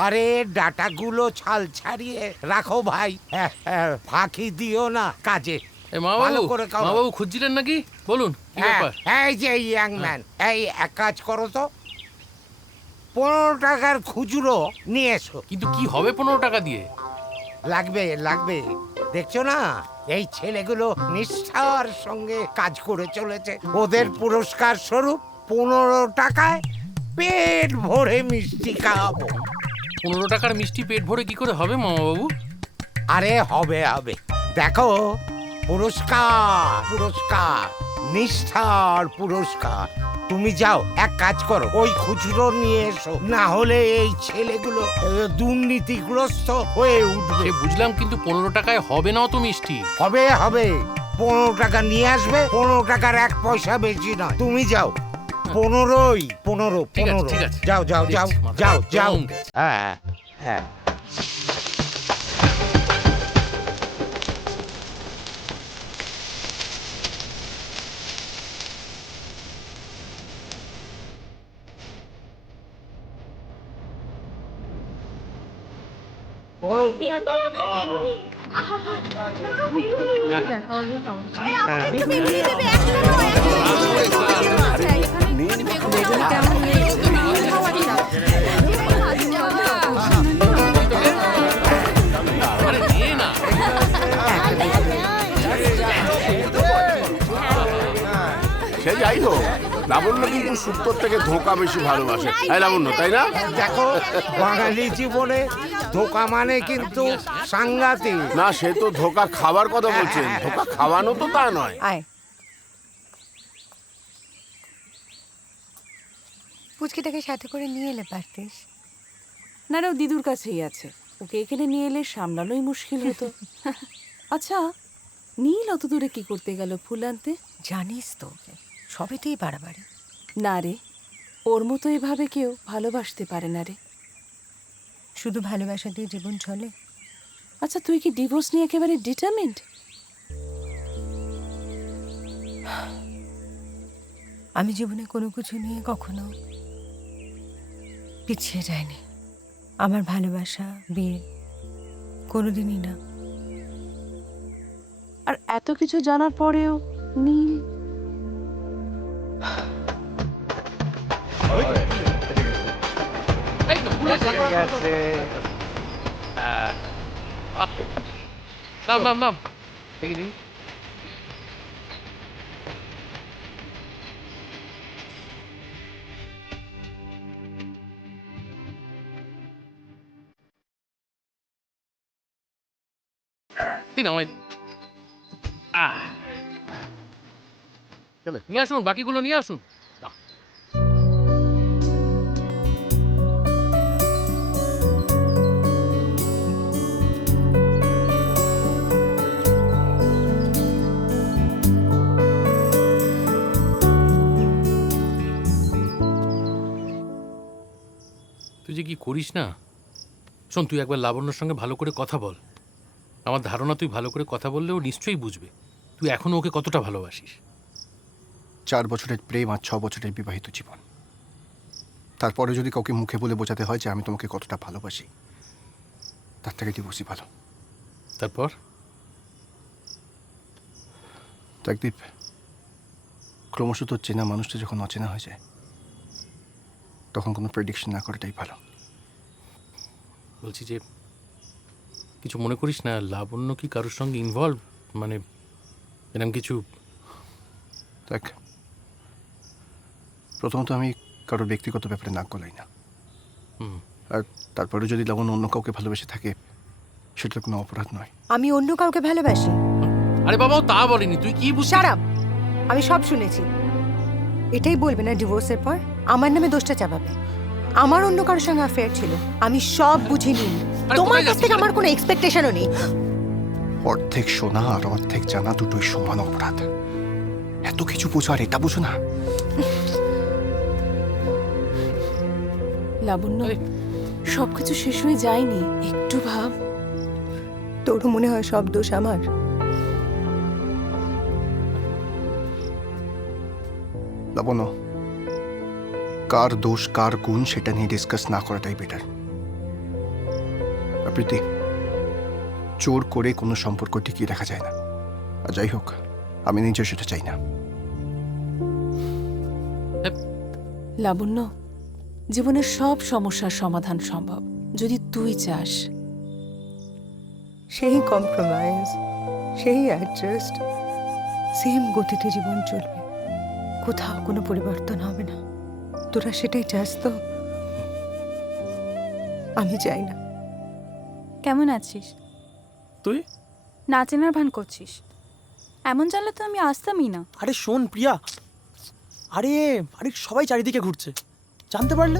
আরে ডাটাগুলো ছাল ছাড়িয়ে রাখো ভাই, ফাঁকি দিও না কাজে। ভালো করে খাও। বাবু খুঁজছিলেন নাকি? বলুন কি ব্যাপার? এই যে ইয়াং ম্যান, এই এক কাজ করো তো, 15 টাকার খুচরো নিয়ে এসো। কিন্তু কি হবে 15 টাকা দিয়ে? লাগবে লাগবে, দেখছো না এই ছেলেগুলো নিষ্ঠার সঙ্গে কাজ করে চলেছে। ওদের পুরস্কার স্বরূপ 15 টাকায় পেট ভরে মিষ্টি খাওয়াবো। 15 টাকার মিষ্টি পেট ভরে কি করে হবে মামা বাবু? আরে হবে হবে, দেখো পুরস্কার পুরস্কার নিষ্ঠার পুরস্কার। তুমি যাও, এক কাজ করো, ওই খুচরো নিয়ে এসো, না হলে এই ছেলেগুলো দুর্নীতিগ্রস্ত হয়ে উঠবে। বুঝলাম, কিন্তু 15 টাকায় হবে না অত মিষ্টি। হবে হবে, 15 টাকা নিয়ে আসবে, 15 টাকার 1 পয়সা বেশি নয়। তুমি যাও, 15ই 15 ঠিক আছে, 15। ঠিক আছে। যাও যাও যাও যাও যাও। গরম গেছে। হ্যাঁ হ্যাঁ। সে যাই হোক, লাবণ্য কিন্তু সুপ্তর থেকে ধোঁকা বেশি ভালোবাসে। হ্যাঁ লাবণ্য, তাই না? দেখো, বাঙালি জীবনে ধোকা মানে কিন্তু সাংঘাতিক। না, সে তো ধোঁকা খাবার কথা বলছেন, ধোঁকা খাওয়ানো তো তা নয়। আয়, পুচকিটাকে সাথে করে নিয়ে এলে পারতিস। না রে, ও দিদুর কাছেই আছে, ওকে এখানে নিয়ে এলে সামলানোই মুশকিল হতো। আচ্ছা, নীল অত দূরে কি করতে গেল ফুল আনতে? জানিস তো ওকে, সবেতেই বাড়াবাড়ি। না রে, ওর মতো এভাবে কেউ ভালোবাসতে পারে না রে। শুধু ভালোবাসা দিয়ে জীবন চলে? আচ্ছা, তুই কি ডিভোর্স নিয়ে একেবারে ডিটারমিন্ড? আমি জীবনে কোনো কিছু নিয়ে কখনো পিছিয়ে যায়নি। আমার ভালোবাসা, বিয়ে কোনোদিনই না। আর এত কিছু জানার পরেও নীল নাম নিয়ে আসুন, বাকিগুলো নিয়ে আসুন। তুই যে কি করিস না। শোন, তুই একবার লাবণ্যর সঙ্গে ভালো করে কথা বল। আমার ধারণা তুই ভালো করে কথা বললে ও নিশ্চয়ই বুঝবে তুই এখনো ওকে কতটা ভালোবাসিস। 4 বছরের প্রেম আর 6 বছরের বিবাহিত জীবন, তারপরে যদি কাউকে মুখে বলে বোঝাতে হয় যে আমি তোমাকে কতটা ভালোবাসি, তার থেকে ডিভোর্সই ভালো। তারপর একদীপ, ক্রমশ তোর চেনা মানুষটা যখন অচেনা হয়ে যায়, তখন কোনো প্রেডিকশন না করাটাই ভালো। বলছি যে কিছু মনে করিস না, লাবণ্য কি কারোর সঙ্গে ইনভলভ, মানে এরকম কিছু? দেখ, প্রথমত আমি কারোর ব্যক্তিগত ব্যাপারে নাক গলাই না, আর তারপরে যদি লাবণ্য অন্য কাউকে ভালোবেসে থাকে সেটা কোনো অপরাধ নয়। আমি অন্য কাউকে ভালোবাসি? আরে বাবা, ও তা বলেনি, তুই কি বুঝছিস? Shut up! আমি সব শুনেছি। এটাই বলবে না ডিভোর্সের পর আমার নামে দোষটা চাপাবে? আমার অন্য কারোর সঙ্গে অ্যাফেয়ার ছিল, আমি সব বুঝিনি। তোমার কাছ থেকে আমার কোনো এক্সপেকটেশনও নেই। অর্ধেক শোনা আর অর্ধেক জানা দুটোই সমান অপরাধ। এত কিছু বোঝো আর এটা বুঝো না। লাবণ্য, সবকিছু শেষ হয়ে যায়নি, একটু ভাব। তোর মনে হয় সব দোষ আমার? লাবণ্য, কার দোষ কার গুণ সেটা নিয়ে ডিসকাস না করাটাই বেটার। প্রীতি, জোর করে কোনো সম্পর্ক টিকিয়ে রাখা যায় না। আর যাই হোক, আমি নিজে সেটা চাই না। লাবণ্য, জীবনের সব সমস্যার সমাধান সম্ভব যদি তুই চাস। সেই কম্প্রোমাইজ, সেই অ্যাডজাস্ট, সেম গতিতে জীবন চলবে, কোথাও কোনো পরিবর্তন হবে না। তোরা সেটাই চাস তো? আমি চাই না। কেমন আছিস তুই? না চেনার ভান করছিস? এমন জানলে তো আমি আসতামই না। আরে শোন প্রিয়া, আরে আরে সবাই চারিদিকে ঘুরছে, জানতে পারলে?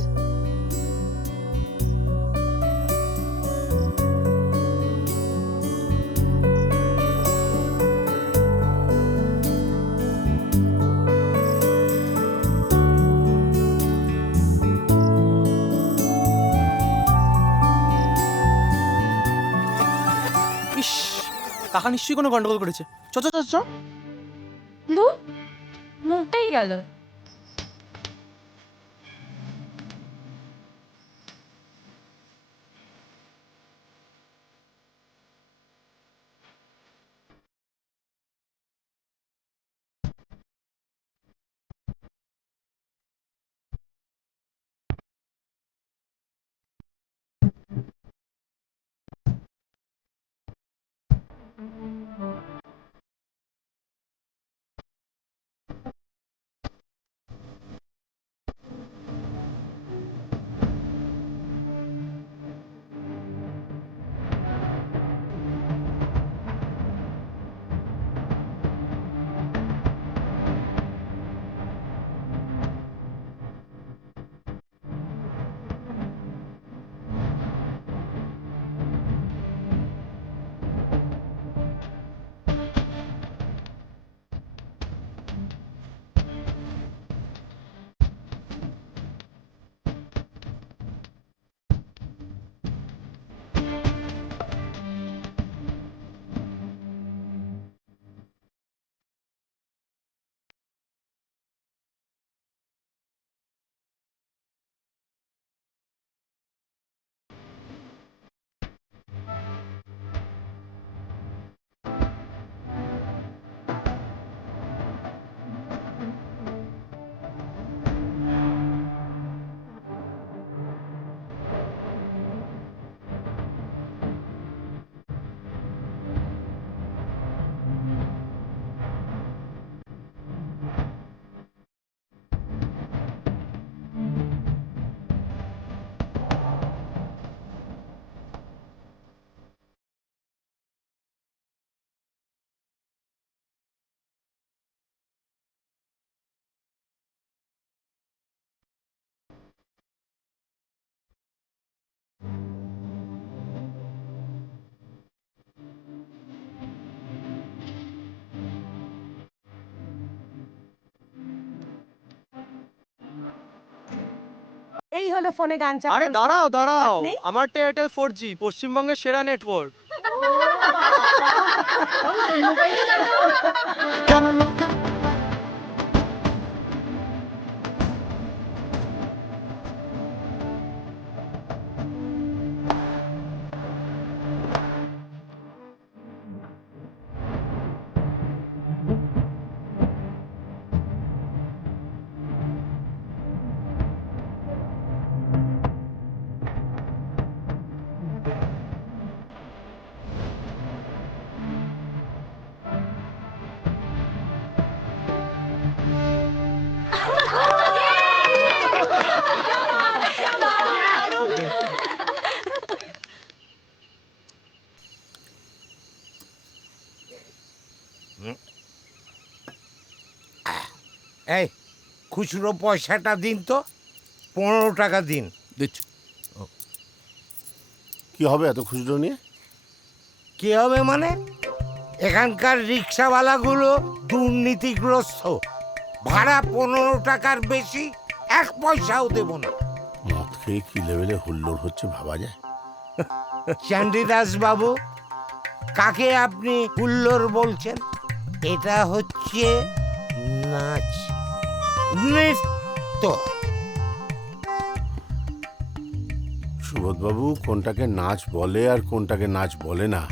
ইস, কাকা নিশ্চয়ই কোনো গন্ডগোল করেছে। চ চ চ চ। মুখটাই গেল। এই হলো ফোনে গান চালানো। আরে দাঁড়াও দাঁড়াও, আমারটা এয়ারটেল 4G, পশ্চিমবঙ্গের সেরা নেটওয়ার্ক। এই খুচরো পয়সাটা দিন তো, 15 টাকা দিন। দিচ্ছি। কি হবে এত খুচরো নিয়ে? কি হবে মানে, এখানকার রিক্সাওয়ালাগুলো দুর্নীতিগ্রস্ত। ভাড়া 15 টাকার বেশি 1 পয়সাও দেব না। মদ খেয়ে কি লেভেলে হুল্লোড় হচ্ছে ভাবা যায়। চণ্ডীদাস বাবু, কাকে আপনি হুল্লোড় বলছেন? এটা হচ্ছে নাচ, নৃত্য। সুবোধবাবু, কোনটাকে নাচ বলে আর কোনটাকে নাচ বলে না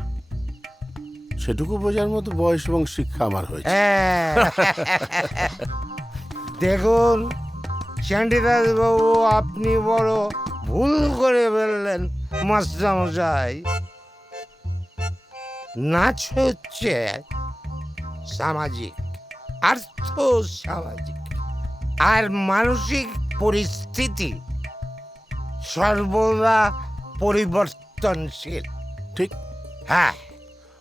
সেটুকু বোঝার মতো বয়স এবং শিক্ষা আমার হয়েছে। দেখুন চণ্ডীদাস বাবু, আপনি বড় ভুল করে ফেললেন মাস্টারমশাই। নাচ হচ্ছে সামাজিক, আর্থ সামাজিক, আর মানসিক পরিস্থিতি সর্বদা পরিবর্তনশীল। ঠিক। হ্যাঁ,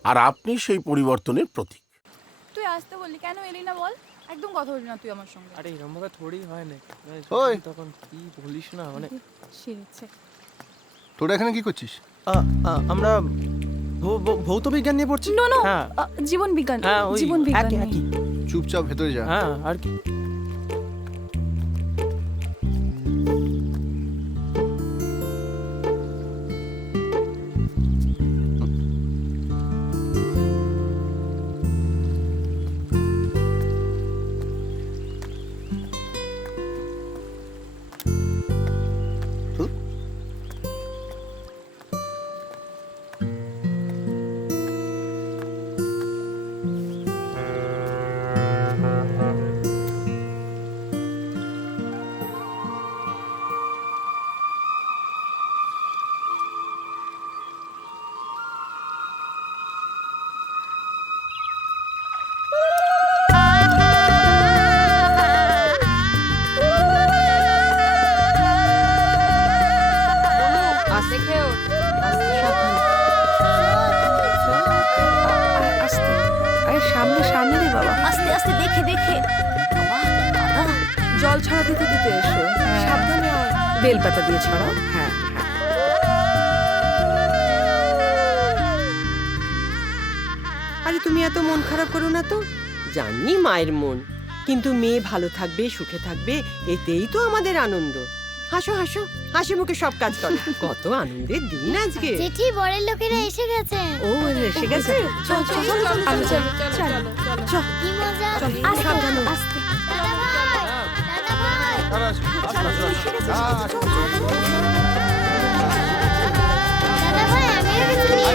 আর আপনি সেই পরিবর্তনের প্রতীক। তুই আসতে বললি, কেন এলি না বল? একদম কথা বলি না তুই আমার সঙ্গে। আরে এরকম ভাবে থোড়ি হয় না। ওই। তখন কি বলিস না মানে সেরেছে। তোরা এখানে কি করছিস? আমরা ভৌত বিজ্ঞান নিয়ে পড়ছি। নো নো, হ্যাঁ জীবন বিজ্ঞান। হ্যাঁ ওই জীবন বিজ্ঞান একই নিয়ে। একই। চুপচাপ ভেতরে যা। হ্যাঁ আর কি। আরে সামনে সামনে রে বাবা, আস্তে আস্তে দেখে দেখে। জল ছড়া দিতে দিতে এসো, সাবধানে আয়। বেলপাতা দিয়ে ছড়াও। হ্যাঁ আরে তুমি এত মন খারাপ করো না তো। জানি মায়ের মন, কিন্তু মেয়ে ভালো থাকবে, সুখে থাকবে, এতেই তো আমাদের আনন্দ। হাসো হাসো, হাসি মুখে সব কাজ করো। কত আনন্দের দিন আজকে। জেঠি, বড়ের লোকেরা এসে গেছে। ও এসে গেছে। চল চল চল চল চল চল। কি মজা। সাবধানে। আস্তে। দাদা ভাই, দাদা ভাই। দাদা ভাই, আমিও কিছু নিয়ে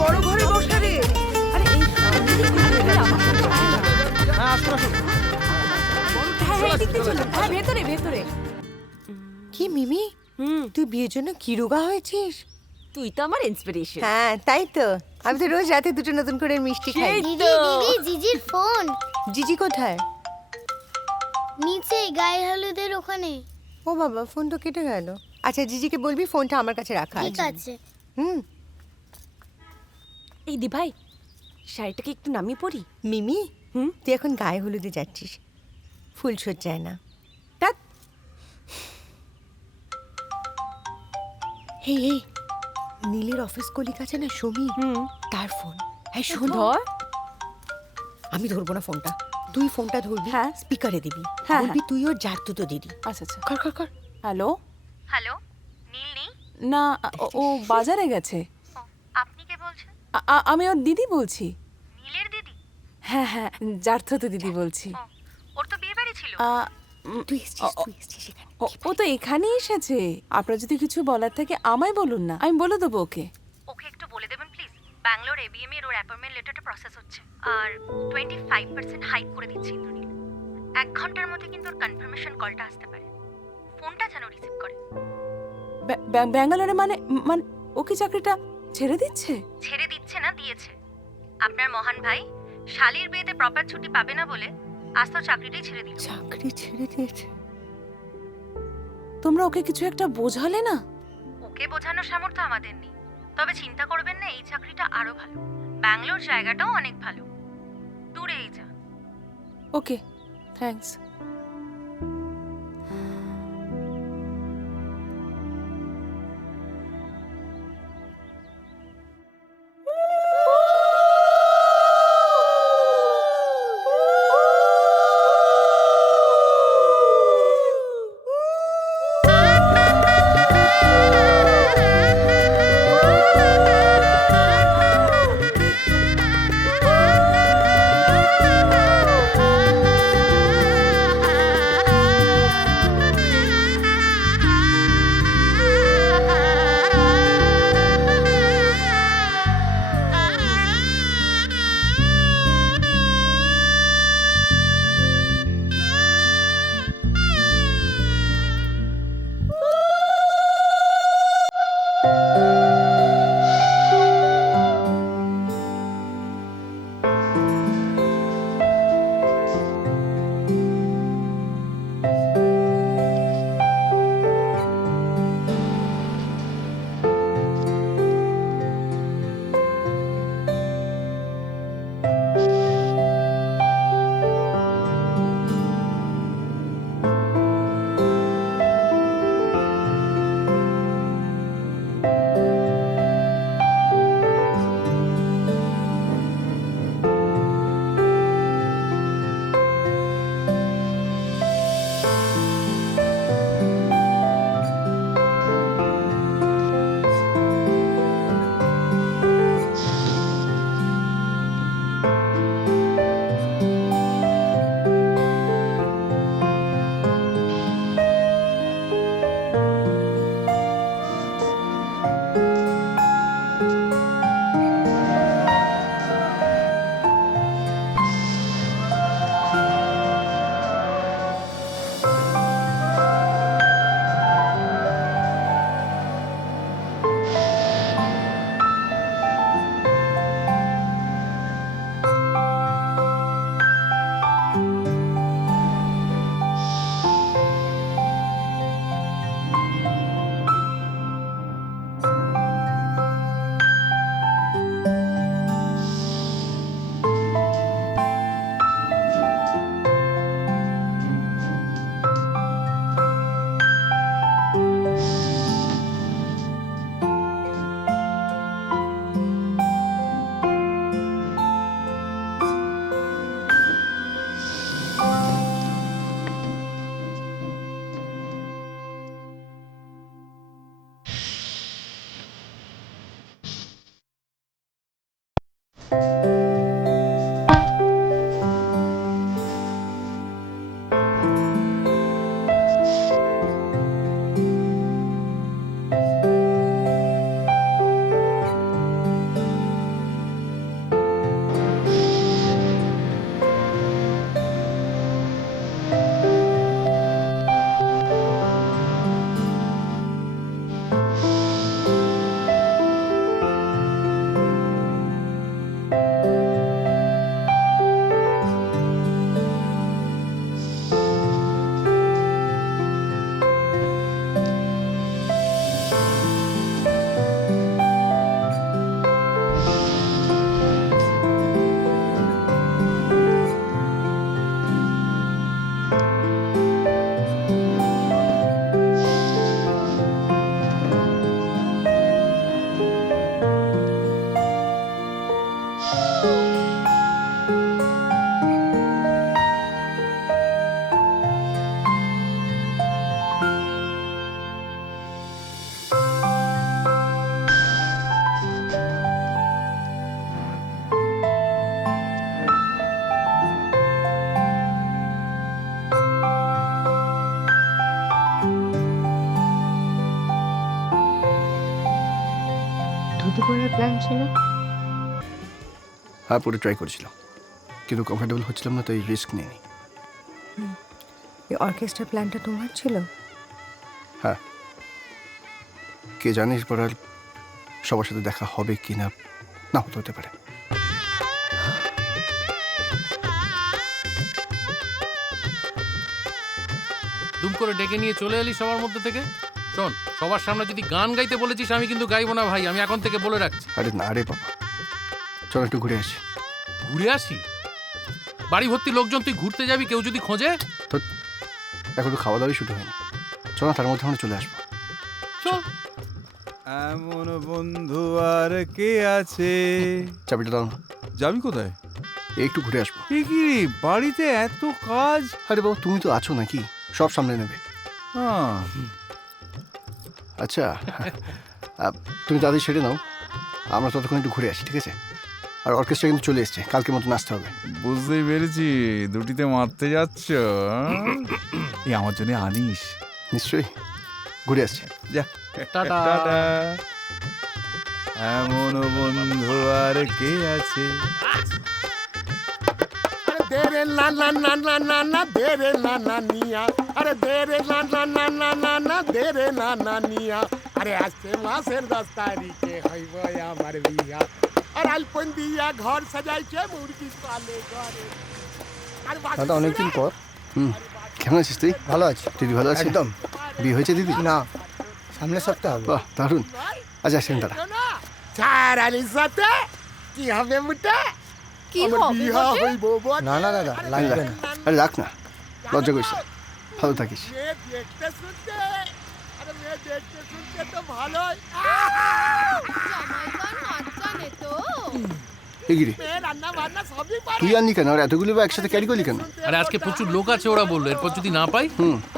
বড় ঘরে বসা রে। আরে এই ভেতরে ভেতরে। কি মিমি, তুই বিয়ের জন্য কি রোগা হয়েছিস? তুই তো আমার ইন্সপিরেশন। হ্যাঁ তাই তো, আমি তো রোজ রাতে দুটো নতুন করে মিষ্টি খাই। দিদি, দিদি, জিজির ফোন। জিজি কোথায়? নিচে গায়ে হলুদের ওখানে। ও বাবা, ফোন তো কেটে গেল। আচ্ছা জিজিকে বলবি ফোনটা আমার কাছে রাখা ঠিক আছে। এই দি ভাই, শাড়িটাকে একটু নামিয়ে পড়ি। মিমি, তুই এখন গায়ে হলুদে যাচ্ছিস, ফুল সজ্জায় না। হে হে, নীলের অফিস কলিগ আছে না সমী, তার ফোন। হ্যাঁ শোন, ধর। আমি ধরবো না ফোনটা, তুই ফোনটা ধরবি, স্পিকারে দিবি, হ্যাঁ, বলবি তুই ওর জার তুতো দিদি। আচ্ছা আচ্ছা, কর কর কর। হ্যালো হ্যালো, নীল নেই? না, ও বাজারে গেছে। আপনি কে বলছেন? আমি ওর দিদি বলছি। নীলের দিদি? হ্যাঁ হ্যাঁ, জার্থতে দিদি বলছি। ওর তো বিয়ে বাড়ি ছিল। ও তো এখানেই এসেছে। আপনার যদি কিছু বলার থাকে আমায় বলুন না, আমি বলে দেবো ওকে। ওকে একটু বলে দেবেন প্লিজ, ব্যাঙ্গালোর এবিএম এর ওর অ্যাপয়েন্টমেন্ট লেটারটা প্রসেস হচ্ছে, আর 25% হাইক করে দিচ্ছে ইন্দ্রনীল। 1 ঘন্টার মধ্যে কিন্তু ওর কনফার্মেশন কলটা আসতে পারে, ফোনটা যেন রিসিভ করে। ব্যাঙ্গালোরে মানে মানে ও কি চাকরিটা ছেড়ে দিচ্ছে? ছেড়ে দিচ্ছে না, দিয়েছে। আপনার মহান ভাই শালির বিয়েতে প্রপার ছুটি পাবে না বলে আজ তো চাকরিটাই ছেড়ে দিল। চাকরি ছেড়ে দিয়েছে? তোমরা ওকে কিছু একটা বোঝালে না? ওকে বোঝানোর সামর্থ্য আমাদের নেই, তবে চিন্তা করবেন না, এই চাকরিটা আরো ভালো। ব্যাঙ্গালোর জায়গাটাও অনেক ভালো, দূরেই যা। ওকে, থ্যাঙ্কস। ধুতি পরার প্ল্যান ছিল? হ্যাঁ, পুরো ট্রাই করেছিলাম, কিন্তু কমফোর্টেবল হচ্ছিলাম না, তাই রিস্ক নিইনি। এই অর্কেস্ট্রার প্ল্যানটা তোমার ছিল? হ্যাঁ, কে জানে এরপর আর সবার সাথে দেখা হবে কি না, না হতে পারে। দুম করে ডেকে নিয়ে চলে এলি সবার মধ্যে থেকে। শোন, সবার সামনে যদি গান গাইতে বলেছিস আমি কিন্তু গাইবো না ভাই, আমি এখন থেকে বলে রাখছি। আরে না রে বাবা, চল একটু ঘুরে আসি। ঘুরে আসি? বাড়ি ভর্তি লোকজন, তুই ঘুরতে যাবি, কেউ যদি খোঁজে? তো এখন তো খাওয়া দাওয়াই শুরু হয়নি, চল না তার মধ্যে আমরা চলে আসবো। চল। এমন বন্ধু আর কে আছে? চাবিটা দাও না। যাবি কোথায়? একটু ঘুরে আসবো। এ কি রে, বাড়িতে এত কাজ? আরে বাবা, তুমি তো আছো নাকি, সব সামলে নেবে। হ্যাঁ। আচ্ছা, তুমি তাদের সেরে নাও, আমরা ততক্ষণ একটু ঘুরে আসি, ঠিক আছে? আর অর্কেস্ট্রা কিন্তু চলে এসছে, কালকে মতো নাচতে হবে। বুঝতেই পেরেছি, দুটিতে মারতে যাচ্ছ। এই আমার জন্য আনিস। নিশ্চয়ই, ঘুরে আসছে। যা, টাটা। এমন বন্ধু আর কে আছে? দেরে না না না না না না দেরে না না নিয়া, আরে দেরে না না না না না না দেরে না না নিয়া, আরে আজকে মাসের 10 তারিখে হইব আমার বিয়া, আর আলপন দিয়া ঘর সাজাইছে মুরগি পালে ঘরে। দাদা অনেকদিন পর। কেমন আছিস তুই? ভালো আছি। দিদি ভালো আছে? একদম। বিয়ে হয়েছে দিদি? না, সামনের সপ্তাহে হবে। বাহ, দারুণ। আচ্ছা আসেন দাদা। চার আলির সাথে কি হবে মুটা? কি আমার হবে বিয়া বটে? হইব বটে। না না দাদা, লাগবে না। আরে রাখ না, লজ্জা করিস না, ভালো থাকিস। মেয়ে দেখতে শুনতে, আরে মেয়ে দেখতে শুনতে তো ভালোই। এগিরে মেয়ে রান্না বান্না সবই পারে। তুই আনলি কেন, আর এতগুলো বা একসাথে ক্যারি করলি কেন? আরে আজকে প্রচুর লোক আছে, ওরা বললো, এরপর যদি না পাই।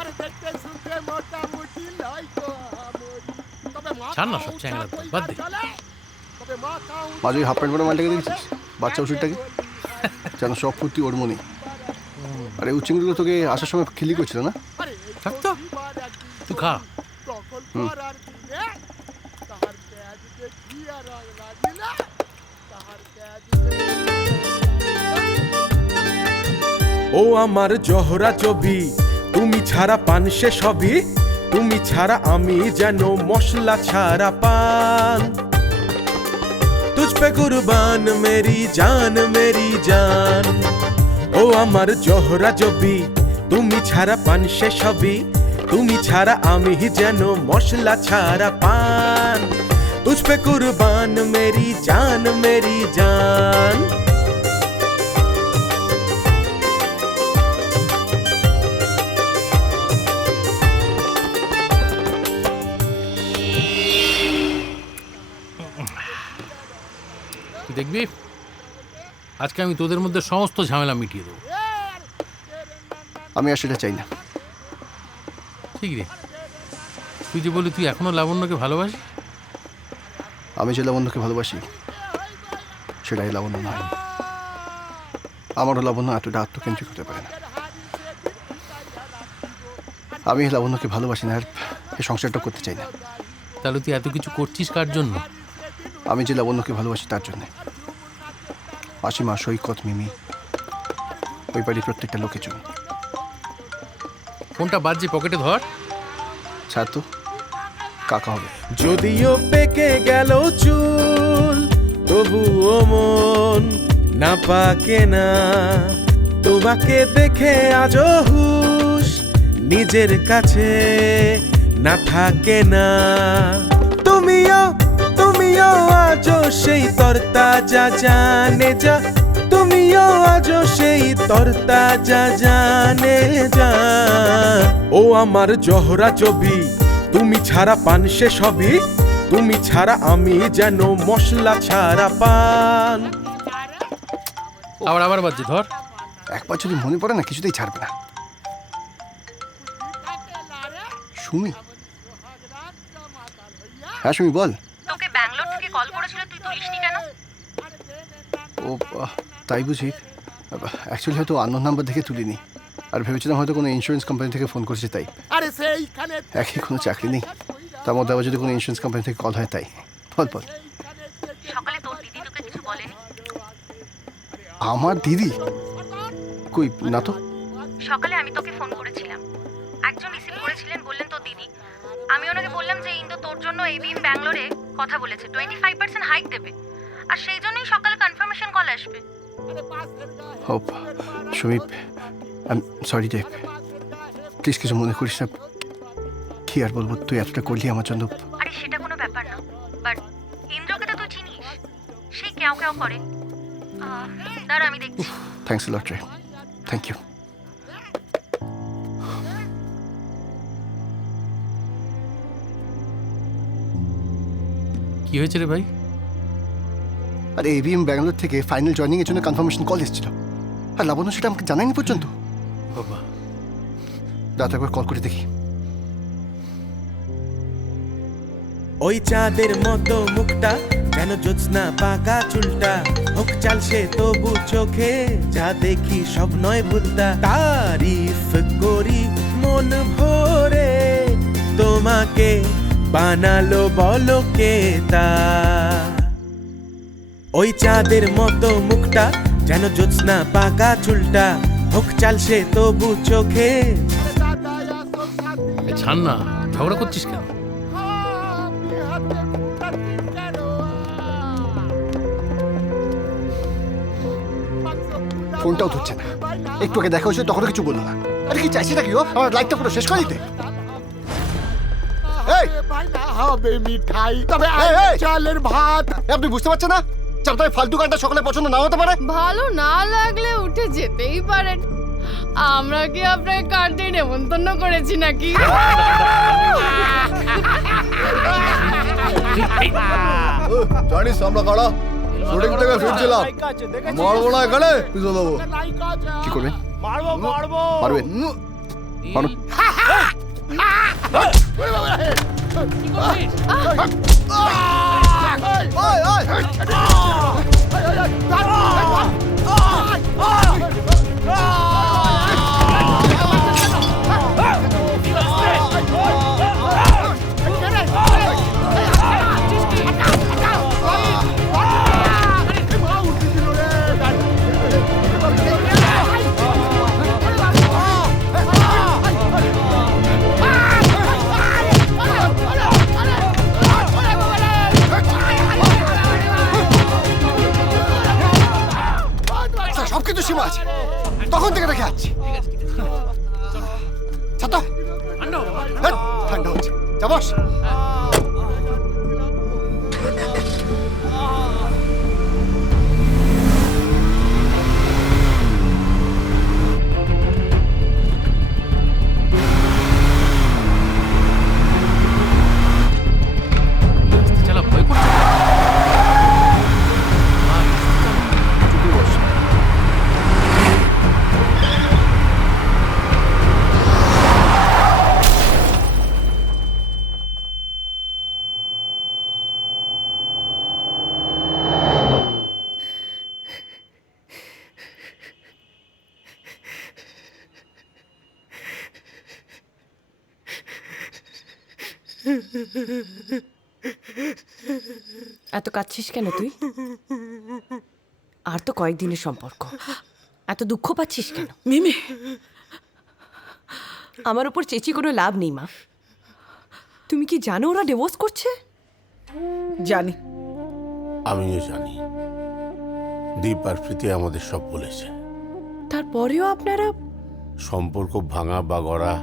আরে দেখতে শুনতে মোটামুটি লয় তো আমরি। তবে মা ছাড় না সব চ্যাংড়া, বাদ দে। তবে মা কাউ মাঝে ওই হাফ প্যান্ট পরে মালটাকে দেখেছিস, বাচ্চা ওষুধটাকে, যেন সব ফুর্তি ওর মনে। আরে উচ্চিংড়িগুলো তোকে আসার সময় খিলি করছিল না? থাক তো, তুই খা। হুম। ও আমার জহরা ছবি, তুমি ছাড়া পান শেষ হবি, তুমি ছাড়া আমি যেন মশলা ছাড়া পান। তুঝ পে কুরবান মেরি জান, ও আমার জহরা ছবি, তুমি ছাড়া পান শেষ হবি, তুমি ছাড়া আমি যেন মশলা ছাড়া পান। তুঝ পে কুরবান মেরি জান। দেখবি, আজকে আমি তোদের মধ্যে সমস্ত ঝামেলা মিটিয়ে দেবো। আমি আর সেটা চাই না। ঠিক রে, তুই যে বলি তুই এখনো লাবণ্যকে ভালোবাসিস। আমি যে লাবণ্যকে ভালোবাসি সেটাই লাবণ্য নয়। আমারও লাবণ্য এতটা আত্মকেন্দ্রিক হতে পারে না। আমি লাবণ্যকে ভালোবাসি না, আর এই সংসারটা করতে চাই না। তাহলে তুই এত কিছু করছিস কার জন্য? আমি যে লাবণ্যকে ভালোবাসি তার জন্যে। অসীমা, সৈকত, মিমি, ওই বাড়ির প্রত্যেকটা লোকের জন্য। ফোনটা বাজছে, পকেটে ধর। ছাড় তো, কাকা হবে। যদিও পেকে গেল চুল, তবুও মন না পাকে না। তোমাকে দেখে আজও হুশ নিজের কাছে না থাকে না। তুমিও আজও সেই তরতাজা জানে যা। তুমিও আজও সেই তরতাজা জানে যা। ও আমার জহরা জবি, তুমি ছাড়া পান সে সবই। তুমি ছাড়া আমি যেন মশলা ছাড়া পান। আবার বাজছে, ধর। একবার যদি মনে পড়ে না, কিছুতেই ছাড়বে না। সুমি? হ্যাঁ সুমি, বল। তোকে ব্যাঙ্গালোর থেকে কল করেছিল, তুই তুলিসনি কেন? ও তাই বুঝি। অ্যাকচুয়ালি হয়তো আননোন নাম্বার দেখে তুলিনি, আর ভেবেছিলাম হয়তো কোনো ইন্স্যুরেন্স কোম্পানি থেকে ফোন করেছে তাই। আরে সেইখানে একই কোনো চাকরি নেই, তার মধ্যে আবার যদি কোনো ইন্স্যুরেন্স কোম্পানি থেকে কল হয় তাই। বল। সকালে তোর দিদি তোকে কিছু বলেনি? আমার দিদি? কই না তো। সকালে আমি তোকে ফোন করেছিলাম, একজন রিসিভ করেছিলেন, বললেন তোর দিদি। আমি ওনাকে বললাম যে ইন্দো তোর জন্য এবিএম ব্যাঙ্গালোরে কথা বলেছে, 25% হাইক দেবে, আর সেই জন্যই সকালে কনফার্মেশন কল আসবে। ও সুমি, আই এম সরি রে, প্লিজ কিছু মনে করিস না। কি আর বলবো, তুই এতটা করলি আমার জন্য। আরে সেটা কোনো ব্যাপার না, বাট ইন্দ্রকে তো তুই চিনিস, সে কেউ করে। দাঁড়া আমি দেখছি। থ্যাঙ্কস লট রে, থ্যাংক ইউ। কি হয়েছে রে ভাই? আরে এবিএম ব্যাঙ্গালোর থেকে ফাইনাল জয়েনিং এর জন্য কনফার্মেশন কল এসেছিল, আর লাবণ্য সেটা আমাকে জানায়নি পর্যন্ত। বাবা, দাদা একবার কল করে দেখি। ওই চাঁদের মতো মুখটা, যেন জ্যোৎস্না পাকা চুলটা। হোক চাল সে তবু চোখে যা দেখি সব নয় ভুলতা। তারিফ করি মন ভরে, তোমাকে বানালো বলো কে তা। ওই চাঁদের মতো মুখটা, যেন জ্যোৎস্না পাকা চুলটা। হোক চাল সে তবু চোখে। ছাড় না, ঝগড়া করছিস কেন? ফোনটাও ধরছে না। একটু আগে দেখা হয়েছে, তখনও কিছু বললো না। আরে কি চাইছে নাকি ও? আমার লাইফটা পুরো শেষ করে দিতে। হবে মিঠাই, তবে চালের ভাত। আপনি বুঝতে পারছেন না? চাপটা ফালতু গানটা সকালে পছন্দ না হতে পারে। ভালো না লাগলে উঠে যেতেই পারেন। আমরা কি আপনাকে কার্ডে নেমন্তন্ন করেছি নাকি? জানিস আমরা কারা? শুটিং থেকে ফিরছিলাম, মারবো না এখানে, পিছনে দেবো। কি করবেন? মারবেন? মারুন। সবকিছু সীমা আছে, তখন থেকে দেখে যাচ্ছি। ঠান্ডা হচ্ছে, যাবস। এত কাঁদছিস কেন তুই? আর তো কয়েকদিনের সম্পর্ক, এত দুঃখ পাচ্ছিস কেন? মিমি, আমার উপর চেঁচি কোনো লাভ নেই মা। তুমি কি জানো ওরা ডিভোর্স করছে? জানি। আমিও জানি। দীপ আর প্রীতি আমাদের সব বলেছে। তারপরেও আপনারা সম্পর্ক ভাঙা বা গড়া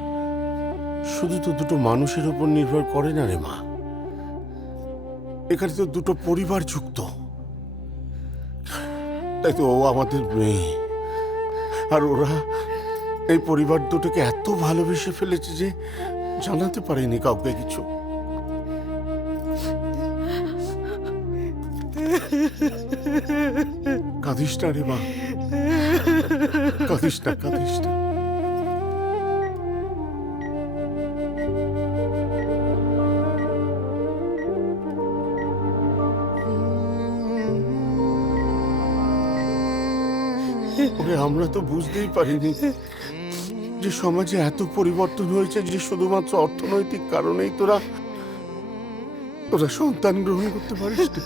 শুধু তো দুটো মানুষের উপর নির্ভর করে না রে মা। এখানে তো দুটো পরিবার যুক্ত। তাই তো ও আমাদের মেয়ে, আর ওরা এই পরিবার দুটোকে এত ভালোবেসে ফেলেছে যে জানাতে পারেনি কাউকে কিছু। কাঁদিস না রে মা, কাঁদিস না, কাঁদিস না। ওরে আমরা তো বুঝতেই পারিনি যে সমাজে এত পরিবর্তন হয়েছে যে শুধুমাত্র অর্থনৈতিক কারণেই তোরা সন্তান গ্রহণ করতে পারিস না।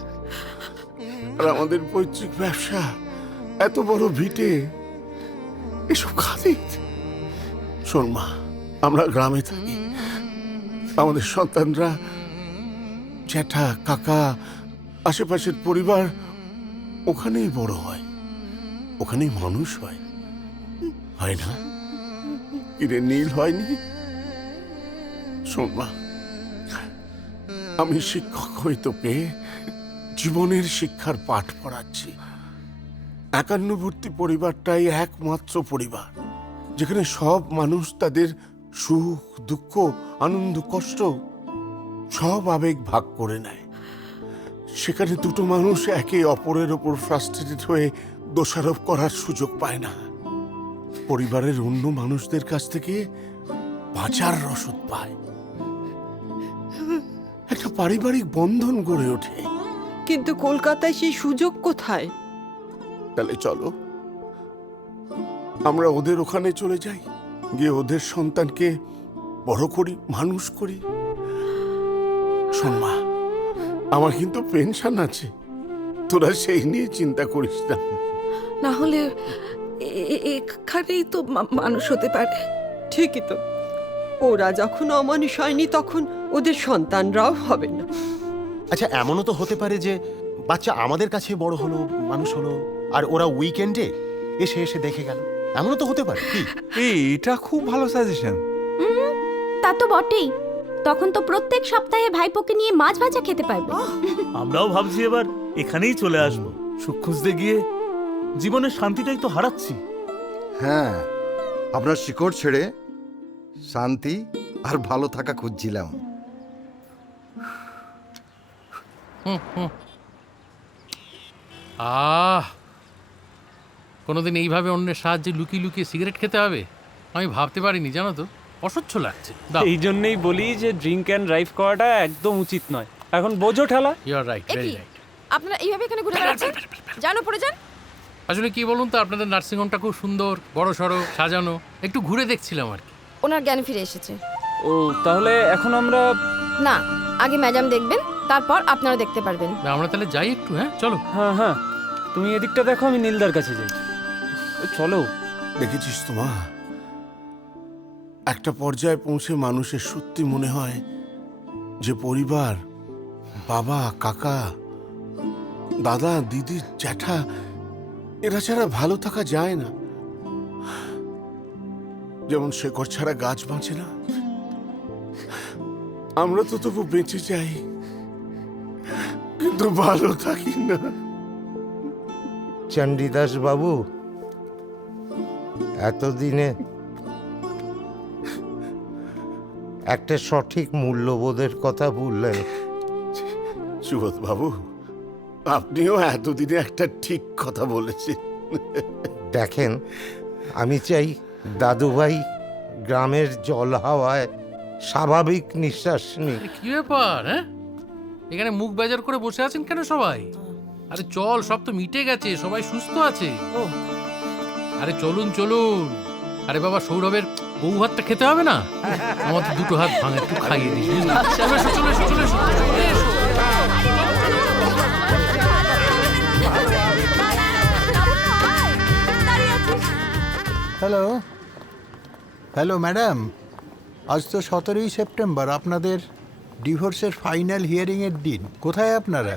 আর আমাদের পৈতৃক ব্যবসা, এত বড় ভিটে, এসব খালি। শোন মা, আমরা গ্রামে থাকি, আমাদের সন্তানরা জ্যাঠা, কাকা, আশেপাশের পরিবার ওখানেই বড় হয়, ওখানেই মানুষ হয়, হয় না? কিরে নীল, হয়নি? শোন মা, আমি শিক্ষক হয়ে তোকে জীবনের শিক্ষার পাঠ পড়াচ্ছি। একান্নবর্তী পরিবারটাই একমাত্র পরিবার যেখানে সব মানুষ তাদের সুখ, দুঃখ, আনন্দ, কষ্ট সব আবেগ ভাগ করে নেয়। সেখানে দুটো মানুষ একে অপরের ওপর ফ্রাস্ট্রেটেড হয়ে দোষারোপ করার সুযোগ পায় না। পরিবারের অন্য মানুষদের কাছ থেকে বাঁচার রসদ পায়, একটা পারিবারিক বন্ধন গড়ে ওঠে। কিন্তু কলকাতায় সেই সুযোগ কোথায়? তাহলে চলো আমরা ওদের ওখানে চলে যাই, গিয়ে ওদের সন্তানকে বড় করি, মানুষ করি। শোন মা, আমার কিন্তু পেনশন আছে, তোরা সেই নিয়ে চিন্তা করিস না। না হলে এখানেই তো মানুষ হতে পারে। ঠিকই তো, ওরা যখন অমানুষ হয়নি তখন ওদের সন্তানরাও হবে না। আচ্ছা, এমনও তো হতে পারে যে বাচ্চা আমাদের কাছে বড় হলো, মানুষ হলো, আর ওরা উইকেন্ডে এসে এসে দেখে গেল। এমনও তো হতে পারে। কি এটা খুব ভালো সাজেশন। তা তো বটেই, তখন তো প্রত্যেক সপ্তাহে ভাইপোকে নিয়ে মাছ ভাজা খেতে পারবে। আমরাও ভাবছি এবার এখানেই চলে আসবো। সুখ খুঁজতে গিয়ে জীবনের শান্তিটাই তো হারাচ্ছি। হ্যাঁ, আপনার শিকড় ছেড়ে শান্তি আর ভালো থাকা খুঁজছিলাম। কোনোদিন এইভাবে অন্যের সাহায্যে লুকিয়ে লুকিয়ে সিগারেট খেতে হবে আমি ভাবতে পারিনি, জানো তো। অসহ্য লাগছে। এই জন্যই বলি যে ড্রিঙ্ক অ্যান্ড ড্রাইভ করাটা একদম উচিত নয়। এখন বোঝো ঠেলা। You are right, very right. আপনারা এইভাবে এখানে ঘুরে বেড়াচ্ছেন, জানো পড়ে যান। আসলে কি বলুন তো, আপনাদের নার্সিংহোমটা খুব সুন্দর, বড় সড়ো, সাজানো। একটু ঘুরে দেখছিলাম আর কি। ওনার জ্ঞান ফিরে এসেছে। ও, তাহলে এখন আমরা না, আগে ম্যাডাম দেখবেন, তারপর আপনারা দেখতে পারবেন। আমরা তাহলে যাই একটু। হ্যাঁ চলো। হ্যাঁ হ্যাঁ, তুমি এদিকটা দেখো, আমি নীলদার কাছে যাই। চলো। দেখেছিস তো মা, একটা পর্যায়ে পৌঁছে মানুষের সত্যি মনে হয় যে পরিবার, বাবা, কাকা, দাদা, দিদি, জ্যাঠা, এরা ছাড়া ভালো থাকা যায় না। যেমন শেকড় ছাড়া গাছ বাঁচে না, আমরা তো তবু বেঁচে যাই, কিন্তু ভালো থাকি না। চণ্ডীদাস বাবু, এতদিনে একটা সঠিক মূল্যবোধের কথা বললেন। সুবোধ বাবু, আপনিও এতদিনে একটা ঠিক কথা বলেছেন। দেখেন, আমি চাই দাদুভাই গ্রামের জল হাওয়ায় স্বাভাবিক নিঃশ্বাস নিক। কি ব্যাপার? হ্যাঁ, এখানে মুখ বেজার করে বসে আছেন কেন সবাই? আরে চল, সব তো মিটে গেছে, সবাই সুস্থ আছে। আরে চলুন চলুন। আরে বাবা, সৌরভের বউ ভাতটা খেতে হবে না? আমাদের দুটো হাত ভাঙা, একটু খাইয়ে দিস, বুঝলি? চলে এসো, চলে এসো, চলে এসো, চলে এসো। হ্যালো হ্যালো ম্যাডাম, আজ তো 17ই সেপ্টেম্বর, আপনাদের ডিভোর্সের ফাইনাল হিয়ারিংয়ের দিন। কোথায় আপনারা?